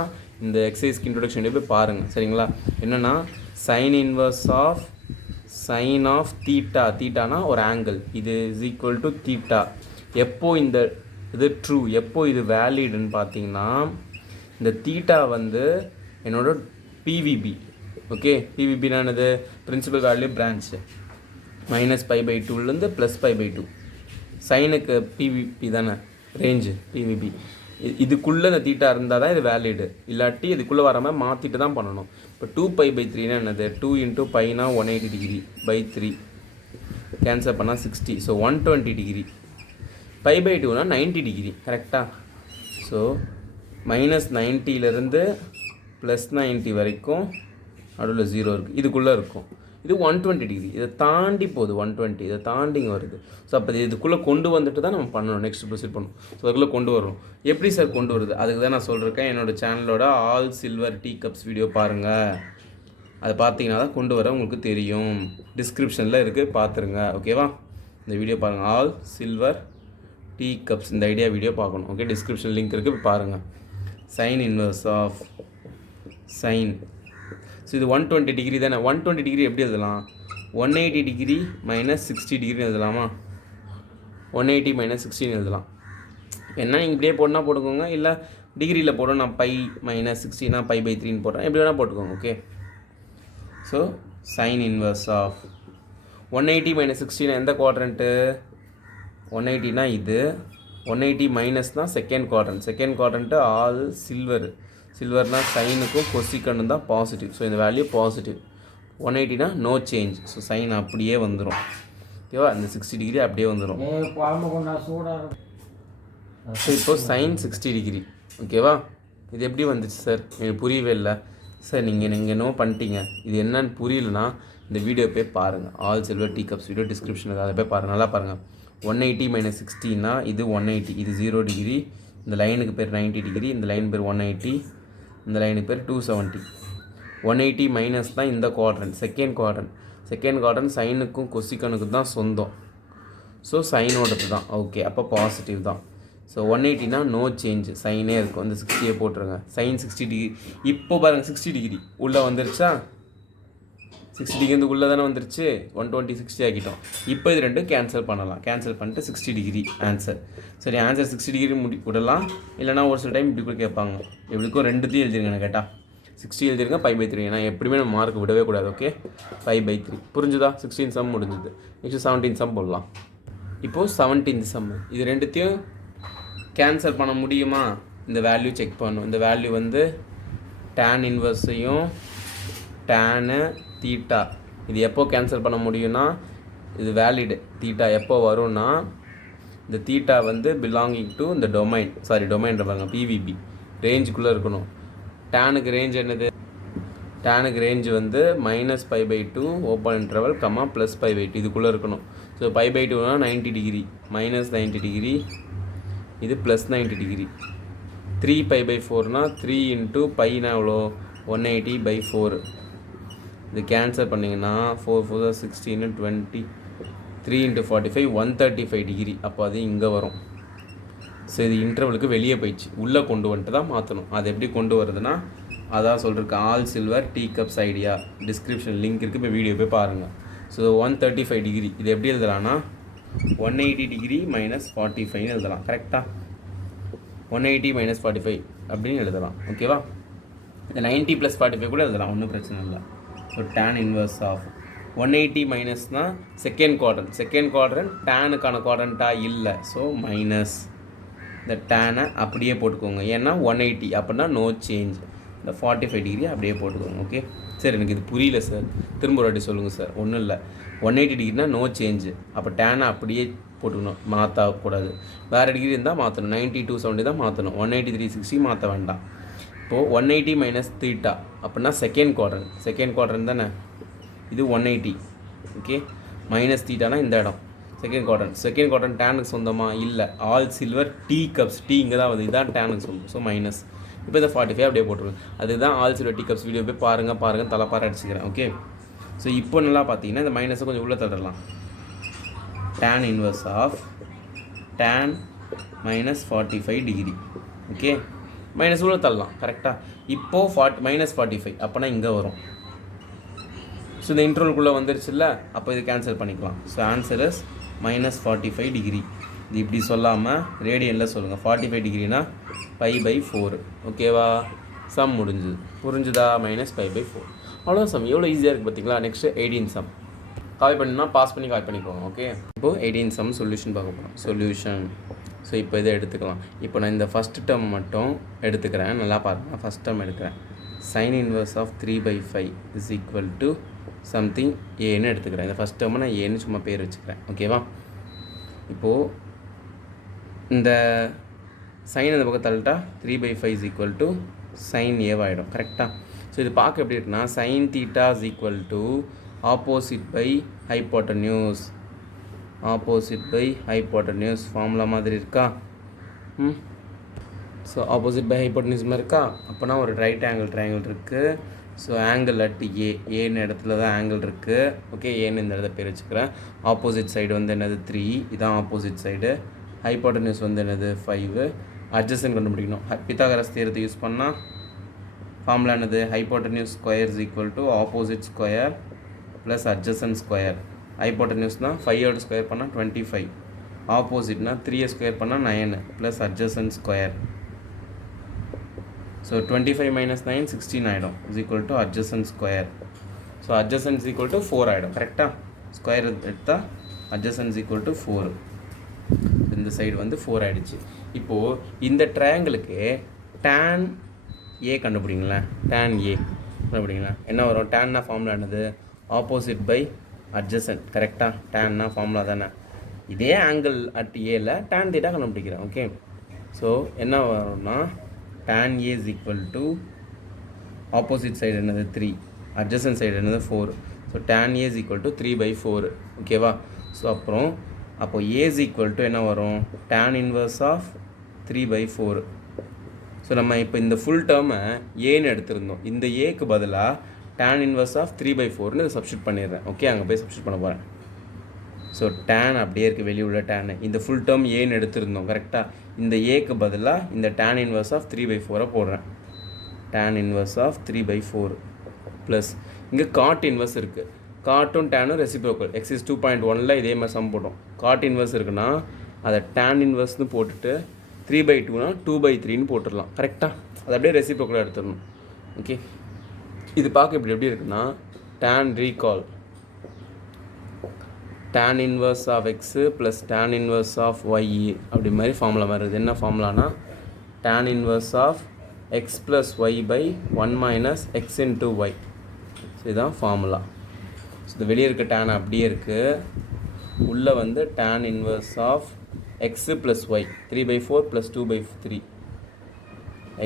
இந்த எக்ஸசைஸ்க்கு இன்ட்ரோடக்ஷன் வீடியோ போய் பாருங்கள் சரிங்களா. என்னென்னா sine inverse of sine of தீட்டானா ஒரு ஆங்கிள் இது இஸ் ஈக்குவல் டு தீட்டா. எப்போ இந்த இது ட்ரூ எப்போ இது வேலிடுன்னு பார்த்தீங்கன்னா இந்த தீட்டா வந்து என்னோட பிவிபி ஓகே. பிவிபினா என்னது பிரின்சிபல் வேல்யூ பிரான்ச்சு -π/2லேருந்து +π/2. சைனுக்கு பிவிபி தானே ரேஞ்சு பிவிபி. இதுக்குள்ளே இந்த தீட்டா இருந்தால் தான் இது வேலிடு. இல்லாட்டி இதுக்குள்ளே வராமல் மாற்றிட்டு தான் பண்ணணும். இப்போ 2π/3னா என்னது 2 × πனா 180 டிகிரி /3 கேன்சல் பண்ணால் 60. So 120 degree. π/2னா 90 டிகிரி கரெக்டாக. ஸோ -90லேருந்து +90 வரைக்கும் நடுவில் 0 இருக்குது இதுக்குள்ளே இருக்கும். இது 120 டிகிரி இதை தாண்டி போகுது 120 இதை தாண்டி இங்கே வருது. ஸோ அப்போ இதுக்குள்ளே கொண்டு வந்துட்டு தான் நம்ம பண்ணணும். நெக்ஸ்ட் ப்ரொசீட் பண்ணணும். ஸோ அதுக்குள்ளே கொண்டு வரும். எப்படி சார் கொண்டு வருது அதுக்கு தான் நான் சொல்லியிருக்கேன். என்னோடய சேனலோட all silver tea cups video பாருங்கள். அதை பார்த்தீங்கன்னா தான் கொண்டு வர உங்களுக்கு தெரியும். டிஸ்கிரிப்ஷனில் இருக்குது பார்த்துருங்க ஓகேவா. இந்த வீடியோ பாருங்கள் ஆல் சில்வர் டீ கப்ஸ் இந்த ஐடியா வீடியோ பார்க்கணும் ஓகே. டிஸ்கிரிப்ஷன் லிங்க் இருக்குது பாருங்கள். Sine inverse of sine. So இது 120 டிகிரி தானே. 120 டிகிரி எப்படி எழுதலாம்? 180 டிகிரி மைனஸ் 60 டிகிரின்னு எழுதலாமா? 180 மைனஸ் 60 எழுதலாம். என்ன நீங்கள் இப்படியே போடனா போட்டுக்கோங்க, இல்லை டிகிரியில் போட நான் பை மைனஸ் 60 பை பை 3ன்னு போடுறேன், எப்படி வேணால் போட்டுக்கோங்க. Okay, so sine inverse of 180 minus 60 எந்த குவாட்ரண்ட்டு? 180 இது 180 மைனஸ் தான் second quadrant. Second quadrant all silver. சில்வர்னால் சைனுக்கும் கொசிக்கன்னு தான் பாசிட்டிவ். ஸோ இந்த value positive. 180 no change. So sine அப்படியே வந்துடும். ஓகேவா? இந்த 60 டிகிரி அப்படியே வந்துடும். ஸோ இப்போது சைன் 60 டிகிரி. ஓகேவா? இது எப்படி வந்துச்சு சார்? எனக்கு புரியவே இல்லை சார். நீங்கள் என்னவோ பண்ணிட்டீங்க. இது என்னன்னு புரியலனா இந்த வீடியோ போய் பாருங்கள். All silver tea cups video டிஸ்கிரிப்ஷனில் அதை போய் பாருங்கள். நல்லா பாருங்கள். 180 மைனஸ் 60 இது 180. இது 0 டிகிரி. இந்த லைனுக்கு பேர் 90 டிகிரி. இந்த லைன் பேர் 180. இந்த லைனுக்கு பேர் 270. 180 மைனஸ் தான் இந்த quadrant, second quadrant. Second quadrant சைனுக்கும் கொசிக்கனுக்கு தான் சொந்தம். ஸோ சைனோடது தான். ஓகே, அப்போ பாசிட்டிவ் தான். ஸோ 180 நோ சேஞ்ச், சைனே இருக்கும். அந்த 60 போட்டுருங்க. Sine 60 degree. இப்போ பாருங்கள் 60 டிகிரி உள்ளே வந்துருச்சா? 60 டிகிரி உள்ளே தானே வந்துருச்சு. 120 60 ஆக்கிட்டோம். இப்போ இது ரெண்டும் கேன்சல் பண்ணலாம். கேன்சல் பண்ணிட்டு 60 டிகிரி ஆன்சர். சரி, ஆன்சர் 60 டிகிரி விடலாம். இல்லைனா ஒரு சில டைம் இப்படி கூட கேட்பாங்க. எப்படிக்கும் ரெண்டுத்தையும் எழுதிருங்க. நான் கேட்டால் 60 எழுதிருங்க, பை பை 3. நான் எப்படியுமே நம்ம மார்க் விடவே கூடாது. Okay, pi by 3. புரிஞ்சுதா? 16 சம் முடிஞ்சுது. நெக்ஸ்ட் 17 சம் போடலாம். இப்போது 17th சம். இது ரெண்டுத்தையும் கேன்சல் பண்ண முடியுமா? இந்த வேல்யூ செக் பண்ணணும். இந்த வேல்யூ வந்து tan இன்வர்ஸையும் டேனு தீட்டா இது எப்போ கேன்சல் பண்ண முடியும்னா, இது வேலிடு. தீட்டா எப்போ வரும்னா, இந்த தீட்டா வந்து பிலாங்கிங் டு இந்த டொமைன். டொமைன் பாருங்க, பிவிபி ரேஞ்சுக்குள்ளே இருக்கணும். டேனுக்கு ரேஞ்ச் என்னது? டேனுக்கு ரேஞ்சு வந்து -π/2 ஓப்பன் இன்டர்வல் +π/2 இதுக்குள்ளே இருக்கணும். ஸோ π/2னா 90 டிகிரி, -90 டிகிரி, இது +90 டிகிரி. 3π/4னா 3 × πனா எவ்வளோ? 180/4. இது கேன்சல் பண்ணிங்கன்னா 4 4 16 20 3 × 45 135 டிகிரி. அப்போ அது இங்கே வரும். ஸோ இது இன்டர்வலுக்கு வெளியே போயிடுச்சு. உள்ளே கொண்டு வந்துட்டு தான் மாற்றணும். அது எப்படி கொண்டு வருதுன்னா, அதான் சொல்லிருக்கு. All silver tea cups idea description link இருக்குது. இப்போ வீடியோ போய் பாருங்கள். ஸோ 135 டிகிரி இது எப்படி எழுதலாம்னா 180 டிகிரி -45 எழுதலாம். கரெக்டாக 180 -45 அப்படின்னு எழுதலாம். ஓகேவா? இந்த 90 + 45 கூட எழுதலாம், ஒன்றும் பிரச்சனை இல்லை. ஸோ tan இன்வர்ஸ் ஆஃப் 180 மைனஸ்னால் செகண்ட் குவாட்ரண்ட். செகண்ட் குவாட்ரண்ட் டேனுக்கான குவாட்ரண்ட்டாக இல்லை. ஸோ மைனஸ் இந்த டேனை அப்படியே போட்டுக்கோங்க. ஏன்னா 180 அப்படின்னா நோ சேஞ்ச். இந்த 45 டிகிரி அப்படியே போட்டுக்கோங்க. ஓகே, சரி. எனக்கு இது புரியல சார், திரும்ப ஒரு வாட்டி சொல்லுங்கள் சார். ஒன்றும் இல்லை, 180 டிகிரினா நோ சேஞ்சு. அப்போ டேனை அப்படியே போட்டுக்கணும், மாற்றக்கூடாது. வேறு டிகிரி இருந்தால் மாற்றணும். 90 270 தான் மாற்றணும். 180 360 மாற்ற வேண்டாம். இப்போது 180 மைனஸ் தீட்டா அப்படின்னா செகண்ட் குவாட்ரண்ட். செகண்ட் குவாட்ரண்ட் தானே இது 180. ஓகே, மைனஸ் தீட்டானா இந்த இடம் செகண்ட் குவாட்ரண்ட். செகண்ட் குவாட்ரண்ட் டேனுக்கு சொந்தமாக இல்லை. All silver tea cups, tea இங்கே தான் வருது, இதுதான் டேனுக்கு சொந்தம். So minus. இப்போ இந்த 45 அப்படியே போட்டுருங்க. அதுதான் all silver tea cups video போய் பாருங்கள். தலைப்பார அடிச்சுக்கிறேன். ஓகே, ஸோ இப்போ நல்லா பார்த்தீங்கன்னா இந்த மைனஸை கொஞ்சம் உள்ளே தள்ளலாம். tan inverse of tan -45 degree. Okay, minus உள்ள தள்ளலாம். கரெக்டாக இப்போது -45 அப்போனா இங்கே வரும். ஸோ இந்த இன்டர்வலுக்குள்ளே வந்துருச்சுல்ல, அப்போ இது கேன்சல் பண்ணிக்கலாம். So answer is -45 degree. இது இப்படி சொல்லாமல் ரேடியனில் சொல்லுங்கள். 45 டிகிரினா π/4. ஓகேவா? சம் முடிஞ்சுது. புரிஞ்சுதா? -π/4. அவ்வளோ சம். எவ்வளோ ஈஸியாக இருக்குது பார்த்தீங்களா? Next 18 some. கால் பண்ணினா பாஸ் பண்ணி கால் பண்ணிக்கோங்க. ஓகே, இப்போது 18 சம் சொல்யூஷன் பார்க்க போகிறோம். சொல்யூஷன். ஸோ இப்போ இதை எடுத்துக்கலாம். இப்போ நான் இந்த ஃபஸ்ட் டேர்ம் மட்டும் எடுத்துக்கிறேன். நல்லா பாருங்கள். ஃபஸ்ட் டேர்ம் எடுக்கிறேன். Sine inverse of 3/5 is equal to something ஏன்னு எடுத்துக்கிறேன். இந்த ஃபஸ்ட் டேர்மை நான் ஏன்னு சும்மா பேர் வச்சுக்கிறேன். ஓகேவா? இப்போது இந்த சைன் அந்த பக்கம் தள்ளிட்டா 3/5 இஸ் ஈக்குவல் டு சைன் ஏவாயிடும். கரெக்டாக? ஸோ இது பார்க்க எப்படி இருக்குன்னா, sine theta is equal to opposite by hypotenuse. Opposite by hypotenuse formula மாதிரி இருக்கா? ஸோ ஆப்போசிட் பை ஹைப்போட்டன்யூஸ் மாதிரி இருக்கா? அப்போனா ஒரு ரைட் ஆங்கிள் ட்ரையாங்கிள் இருக்குது. ஸோ ஆங்கிள் அட் ஏன்னு இடத்துல தான் ஆங்கிள் இருக்குது. ஓகே, ஏன்னு இந்த இடத்த பேர் வச்சுக்கிறேன். ஆப்போசிட் சைடு வந்து என்னது 3, இதான் ஆப்போசிட் சைடு. ஹைப்போட்டன்யூஸ் வந்து என்னது 5. அட்ஜசன்ட் கண்டுபிடிக்கணும். பித்தாகரஸ் தியரத்தை யூஸ் பண்ணால் ஃபார்முலா என்னது? Hypotenuse square is equal to opposite square plus adjacent square. ஹைப்போட்டன்யூஸ்னால் 5 ஸ்கொயர் பண்ணால் 25, ஆப்போசிட்னா 3 ஸ்கொயர் பண்ணால் 9 plus adjacent square. So 25 minus 9 16 ஆகிடும் is equal to adjacent square. So adjacent is equal to 4 ஆகிடும். கரெக்டாக ஸ்கொயர் எடுத்தால் அட்ஜசன்ட் இஸ் ஈக்குவல் டு 4. இந்த side வந்து 4 ஆகிடுச்சு. இப்போது இந்த ட்ரையாங்கிளுக்கு tan A கண்டுபிடிங்களேன். tan A கண்டுபிடிங்களேன். என்ன வரும்? டேன்னா ஃபார்முலா என்னது? Opposite by adjacent. கரெக்டாக டேன்னா ஃபார்முலா தானே. இதே ஆங்கிள் அட் ஏல tan தீட்டா கண்டுபிடிக்கிறேன். ஓகே, ஸோ என்ன வரும்னா tan A is equal to opposite side என்னது 3, அட்ஜசன்ட் சைடு என்னது 4. So tan A is equal to 3/4. ஓகேவா? ஸோ அப்போ A இஸ் ஈக்குவல் டு என்ன வரும்? tan inverse of 3/4. ஸோ நம்ம இப்போ இந்த ஃபுல் டேர்மை ஏன்னு எடுத்திருந்தோம். இந்த ஏக்கு பதிலாக tan இன்வர்ஸ் ஆஃப் 3/4ன்னு இதை சப்ஸ்டியூட் பண்ணிடுறேன். ஓகே, அங்கே போய் சப்ஸ்டியூட் பண்ண போகிறேன். ஸோ tan அப்படியே இருக்குது, வெளியே உள்ள tan. இந்த ஃபுல் டேர்ம் ஏன்னு எடுத்திருந்தோம். கரெக்டாக இந்த ஏக்கு பதிலாக இந்த tan இன்வர்ஸ் ஆஃப் 3/4 போடுறேன். tan இன்வர்ஸ் ஆஃப் 3/4 ப்ளஸ் இங்கே காட் இன்வர்ஸ் இருக்குது. காட்டும் டேனும் ரெசிப்ரோக்கல். எக்ஸைஸ் 2.1ல் இதே மாதிரி சம் போட்டோம். காட் இன்வர்ஸ் இருக்குன்னா அதை tan இன்வர்ஸ்னு போட்டுட்டு 3/2னா 2/3ன்னு போட்டுடலாம். கரெக்டாக அது அப்படியே ரெசிப்ரோக்கலாக எடுத்துடணும். ஓகே, இது பார்க்க இப்படி எப்படி இருக்குன்னா tan recall tan inverse of x plus tan inverse of y அப்படி மாதிரி ஃபார்முலா வருது. என்ன ஃபார்முலானா tan inverse of x plus y by 1 minus x into y. So இதுதான் ஃபார்முலா. ஸோ இது வெளியே இருக்க tan அப்படியே இருக்குது. உள்ளே வந்து tan inverse of x plus y 3/4 plus 2/3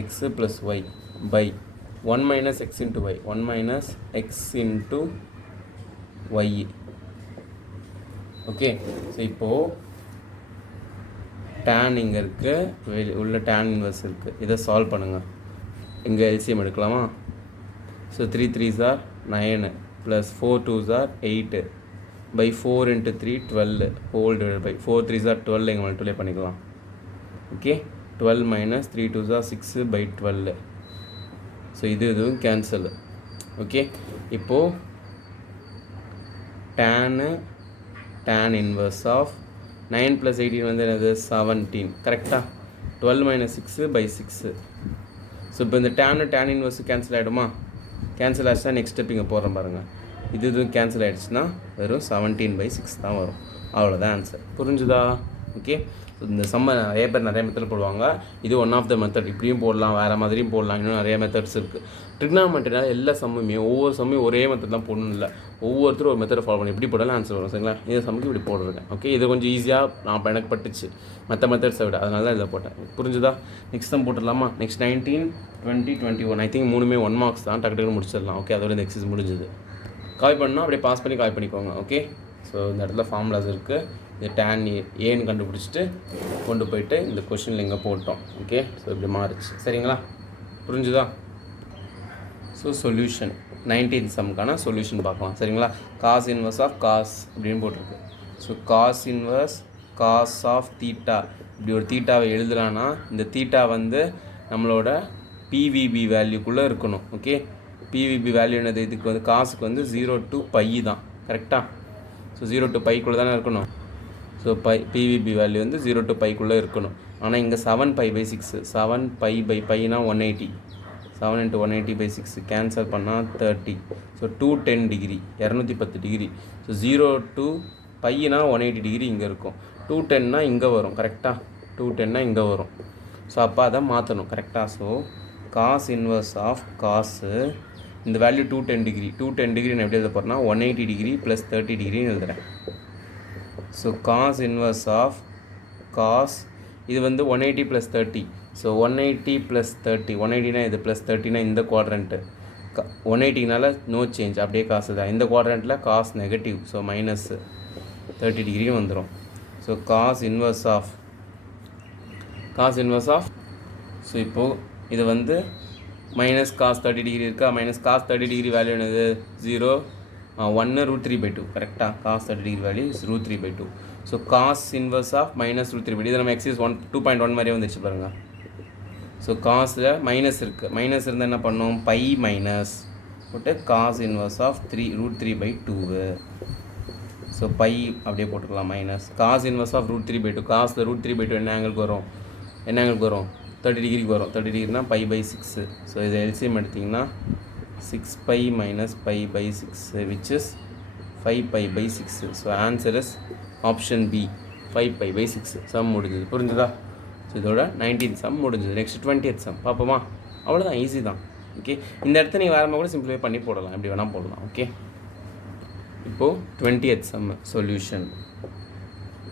x plus y by 1 minus x into y 1 minus x into y. Okay, so இப்போது tan இங்கே இருக்குது, உள்ள tan இன்வர்ஸ் இருக்குது. இதை சால்வ் பண்ணுங்கள். இங்கே எல்சிஎம் எடுக்கலாமா? So 3 3s are 9 plus 4 2s are 8 by 4 into 3 12 whole divided by 4 3s are 12 இங்கே மல்டிப்ளை பண்ணிக்கலாம். Okay, 12 minus 3 2s are 6 by 12. So இதுவும் கேன்சல். ஓகே, இப்போது tan இன்வர்ஸ் ஆஃப் 9 + 18 வந்து என்னது 17. கரெக்டாக 12 minus 6/6. ஸோ இப்போ இந்த tan இன்வர்ஸ் கேன்சல் ஆகிடுமா? கேன்சல் ஆகிடுச்சுன்னா நெக்ஸ்ட் ஸ்டெப் இங்கே போடுறேன் பாருங்கள். இதுவும் கேன்சல் ஆகிடுச்சுன்னா வெறும் 17/6 தான் வரும். அவ்வளோதான் ஆன்சர். புரிஞ்சுதா? ஓகே, இந்த சம்ம நிறைய மெத்தட் போடுவாங்க. இது ஒன் ஆஃப் த மெத்தட். இப்படியும் போடலாம், வேறு மாதிரியும் போடலாம். இன்னும் நிறைய மெத்தட்ஸ் இருக்குது. ட்ரிக்னாமெட்ரினால எல்லா சம்முமே ஒவ்வொரு சம்மையும் ஒரே மெத்தட் தான் போடணும் இல்லை. ஒவ்வொருத்தரும் ஒரு மெத்தடை ஃபாலோ பண்ணி எப்படி போட்டாலும் ஆன்சர் வரும். சரிங்களா? இந்த சம்முக்கு இப்படி போடுறேன். ஓகே, இது கொஞ்சம் ஈஸியாக நான் எனக்கு பட்டுச்சு மற்ற மெத்தட்ஸை விட, அதனால தான் இதில் போட்டேன். புரிஞ்சுதா? நெக்ஸ்ட் சம் போட்டுடலாமா? நெக்ஸ்ட் 19 20 21 ஐ திங்க் 3மே 1 மார்க்ஸ் தான். டக்கு முடிச்சிடலாம். ஓகே, அதோட இந்த எக்ஸசைஸ் முடிஞ்சுது. கால் பண்ணால் அப்படியே பாஸ் பண்ணி கால் பண்ணிக்கோங்க. ஓகே, ஸோ இந்த இடத்துல ஃபார்முலாஸ் இருக்குது. இது tan ஏன்னு கண்டுபிடிச்சிட்டு கொண்டு போயிட்டு இந்த கொஷினில் இங்கே போட்டோம். ஓகே, ஸோ இப்படி மாறிச்சு. சரிங்களா? புரிஞ்சுதா? ஸோ சொல்யூஷன் 19th சம்க்கான சொல்யூஷன் பார்க்கலாம். சரிங்களா? காஸ் இன்வர்ஸ் ஆஃப் காஸ் அப்படின்னு போட்டிருக்கு. So cos inverse cos of theta இப்படி ஒரு தீட்டாவை எழுதுலான்னா இந்த தீட்டா வந்து நம்மளோட பிவிபி வேல்யூக்குள்ளே இருக்கணும். ஓகே, பிவிபி வேல்யூ என்னது? இதுக்கு வந்து காசுக்கு வந்து 0 to π தான். கரெக்டாக? ஸோ 0 to πக்குள்ளே தானே இருக்கணும். ஸோ பிவிபி வேல்யூ வந்து 0 to πக்குள்ளே இருக்கணும். ஆனால் இங்கே 7π/6 7π/πனா 180 7 × 180/6 கேன்சல் பண்ணால் 30. So 210 degree 210 degree. So 0 to πனா 180 degree இங்கே இருக்கும். 210னா இங்கே வரும். கரெக்டாக? 210னா இங்கே வரும். ஸோ அப்போ அதை மாற்றணும். கரெக்டாக? ஸோ காஸ் இன்வர்ஸ் ஆஃப் காசு இந்த வேல்யூ 210 டிகிரி 210 டிகிரி நான் எப்படி எழுத போகிறேன்னா 180 டிகிரி ப்ளஸ் 30 டிகிரின்னு எழுதுகிறேன். So cos inverse of cos இது வந்து 180 + 30. ஸோ 180 + 30 180னா இது ப்ளஸ் 30னா இந்த குவாட்ரண்ட்டு 180னால நோ சேஞ்ச் அப்படியே காசு தான். இந்த குவாட்ரண்ட்டில் காஸ் நெகட்டிவ். ஸோ -30 டிகிரியும் வந்துடும். So cos inverse of so இப்போது இது வந்து மைனஸ் காஸ் 30 டிகிரி இருக்கா? மைனஸ் காஸ் 30 டிகிரி வேல்யூ என்னது? 0 1 √3/2. கரெக்டாக? Cos 30 degree value is √3/2. So cos inverse of -√3/2. இதை நம்ம எக்ஸைஸ் 2.1 மாதிரியே வந்துச்சு பாருங்கள். ஸோ காஸில் மைனஸ் இருக்குது, மைனஸ் இருந்தால் என்ன பண்ணோம், பை மைனஸ் போட்டு cos inverse of √3/2. So pi அப்படியே போட்டுக்கலாம் மைனஸ் காஸ் இன்வர்ஸ் ஆஃப் √3/2. காசில் √3/2 என்ன ஆங்கிளுக்கு வரும், 30 டிகிரிக்கு வரும். 30 டிகிரினா π/6. ஸோ இதை எல்சிஎம் எடுத்திங்கன்னா 6π minus π/6 which is 5π/6. So answer is option b 5π/6. சம் முடிஞ்சது, புரிஞ்சுதா? ஸோ இதோட 19th சம் முடிஞ்சது. நெக்ஸ்ட் 20th சம் பார்ப்போமா? அவ்வளோதான், ஈஸி தான். ஓகே, இந்த இடத்த நீங்கள் வேறு கூட சிம்பிளிஃபை பண்ணி போடலாம், எப்படி வேணால் போடலாம். ஓகே, இப்போது 20th சம் சொல்யூஷன்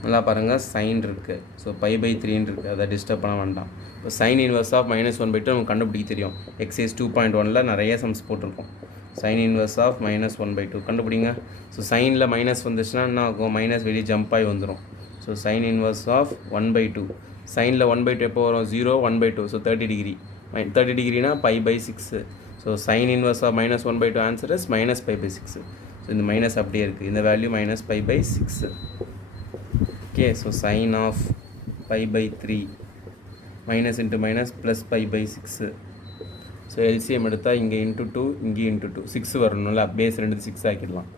நல்லா பாருங்கள். சைன் இருக்குது, ஸோ π/3 இருக்குது, அதை டிஸ்டர்ப் பண்ண வேண்டாம். இப்போ சைன் இன்வர்ஸ் ஆஃப் -1/2 நமக்கு கண்டுபிடிக்க தெரியும். எக்ஸைஸ் 2.1ல் நிறைய சம்ஸ் போட்டிருக்கோம். சைன் இன்வர்ஸ் ஆஃப் -1/2 கண்டுபிடிங்க. ஸோ சைனில் மைனஸ் வந்துச்சுன்னா என்ன ஆகும், மைனஸ் வெளியே ஜம்ப் ஆகி வந்துடும். So sine inverse of 1/2. சைனில் 1/2 எப்போ வரும், 0 1/2. ஸோ 30 டிகிரி, 30 டிகிரினா π/6. So sine inverse of -1/2 answer is -π/6. So இந்த மைனஸ் அப்படியே இருக்குது, இந்த value -π/6. Okay, so sine of π/3 minus into minus plus π/6. So LCM எடுத்தால் இங்கே ×2 இங்கே ×2 6 வரணும்ல, பேஸ் 2 6 ஆக்கிடலாம்.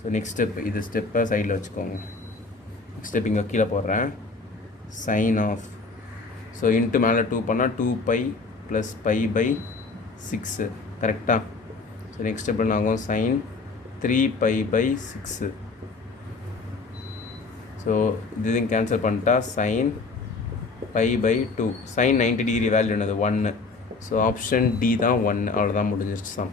ஸோ நெக்ஸ்ட் ஸ்டெப், இது ஸ்டெப்பை சைடில் வச்சுக்கோங்க. நெக்ஸ்ட் ஸ்டெப் இங்கே கீழே போடுறேன். சைன் ஆஃப், ஸோ இன்ட்டு மேலே 2 பண்ணால் 2π ப்ளஸ் π/6 கரெக்டாக. ஸோ நெக்ஸ்ட் ஸ்டெப் என்ன ஆகும், சைன் 3π/6. ஸோ இது கேன்சல் பண்ணிட்டா சைன் π/2. சைன் 90 டிகிரி வேல்யூ என்னது 1. ஸோ ஆப்ஷன் டி தான் 1. அவ்வளோதான், முடிஞ்சிருச்சு சம்.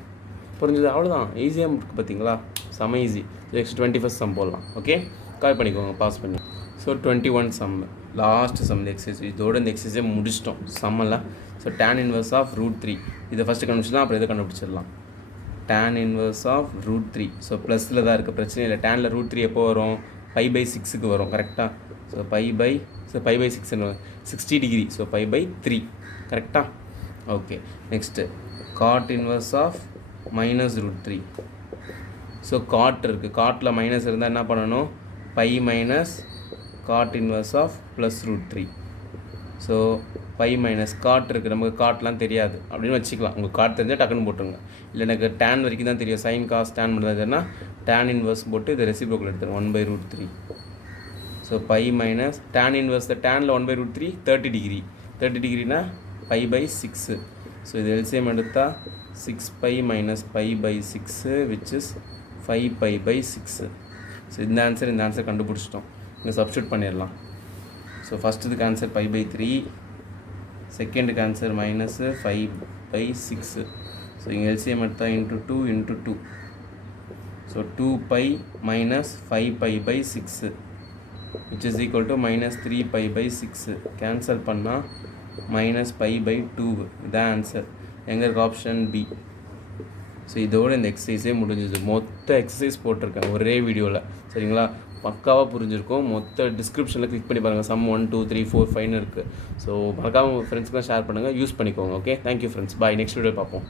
புரிஞ்சுது? அவ்வளோதான், ஈஸியாக இருக்குது பார்த்தீங்களா, செம ஈஸி. நெக்ஸ்ட் 21st சம் போடலாம். ஓகே, கால் பண்ணிக்கோங்க, பாஸ் பண்ணி. So 21 sum, last sum exercise. இதோட இந்த எக்ஸசைஸே முடிச்சிட்டோம் சம்மெல்லாம். ஸோ tan இன்வர்ஸ் ஆஃப் √3 இதை ஃபஸ்ட்டு கண்டுபிடிச்சிடலாம், அப்புறம் இதை கண்டுபிடிச்சிடலாம். tan inverse of √3. ஸோ ப்ளஸில் தான் இருக்குது, பிரச்சனை இல்லை. டேனில் √3 எப்போ வரும், π/6க்கு வரும் கரெக்டாக. So π/6 60 degree. ஸோ π/3 கரெக்டாக. Okay, next cot inverse of -√3. So cot இருக்குது, காட்டில் மைனஸ் இருந்தால் என்ன பண்ணணும், π minus cot inverse of +√3. So π minus cot இருக்குது, நமக்கு காட்லாம் தெரியாது அப்படின்னு வச்சுக்கலாம். உங்களுக்கு காட் தெரிஞ்சால் டக்குன்னு போட்டுருங்க. இல்லை எனக்கு டேன் வரைக்கும் தான் தெரியும், சைன் காஸ் டேன் பண்ணுறதுன்னா டேன் இன்வர்ஸ் போட்டு இதை ரெசிப்ரோக்கல் எடுத்துருங்க 1/√3. ஸோ π மைனஸ் டேன் இன்வர்ஸ், டேனில் 1/√3 30 டிகிரி, 30 டிகிரினா π/6. ஸோ இது எல்சிஎம் எடுத்தால் 6π minus π/6 which is 5π/6. ஸோ இந்த ஆன்சர் கண்டுபிடிச்சிட்டோம். இங்கே சப்ஸ்டியூட் பண்ணிடலாம். ஸோ ஃபஸ்ட்டுக்கு ஆன்சர் π/3, செகண்டுக்கு ஆன்சர் -5/6. ஸோ இங்கே எல்சிஎம் எடுத்தால் ×2 × 2. So 2π minus 5π/6 which is equal to -3π/6. Cancel பண்ணால் -π/2. இதான் ஆன்சர். எங்கே இருக்குது, ஆப்ஷன் பி. ஸோ இதோடு இந்த எக்ஸசைஸே முடிஞ்சிது. மொத்த எக்ஸசைஸ் போட்டிருக்கேன் ஒரே வீடியோவில், சரிங்களா? பக்காவாக புரிஞ்சிருக்கும். மொத்த டிஸ்கிரிப்ஷனில் கிளிக் பண்ணி பாருங்கள். சம் 1 2 3 4 5 இருக்குது. ஸோ மறக்காமல் உங்கள் ஃப்ரெண்ட்ஸ்க்குலாம் ஷேர் பண்ணுங்கள், யூஸ் பண்ணிக்கோங்க. ஓகே, தேங்க்யூ ஃப்ரெண்ட்ஸ், பாய். நெக்ஸ்ட் வீடியோ பார்ப்போம்.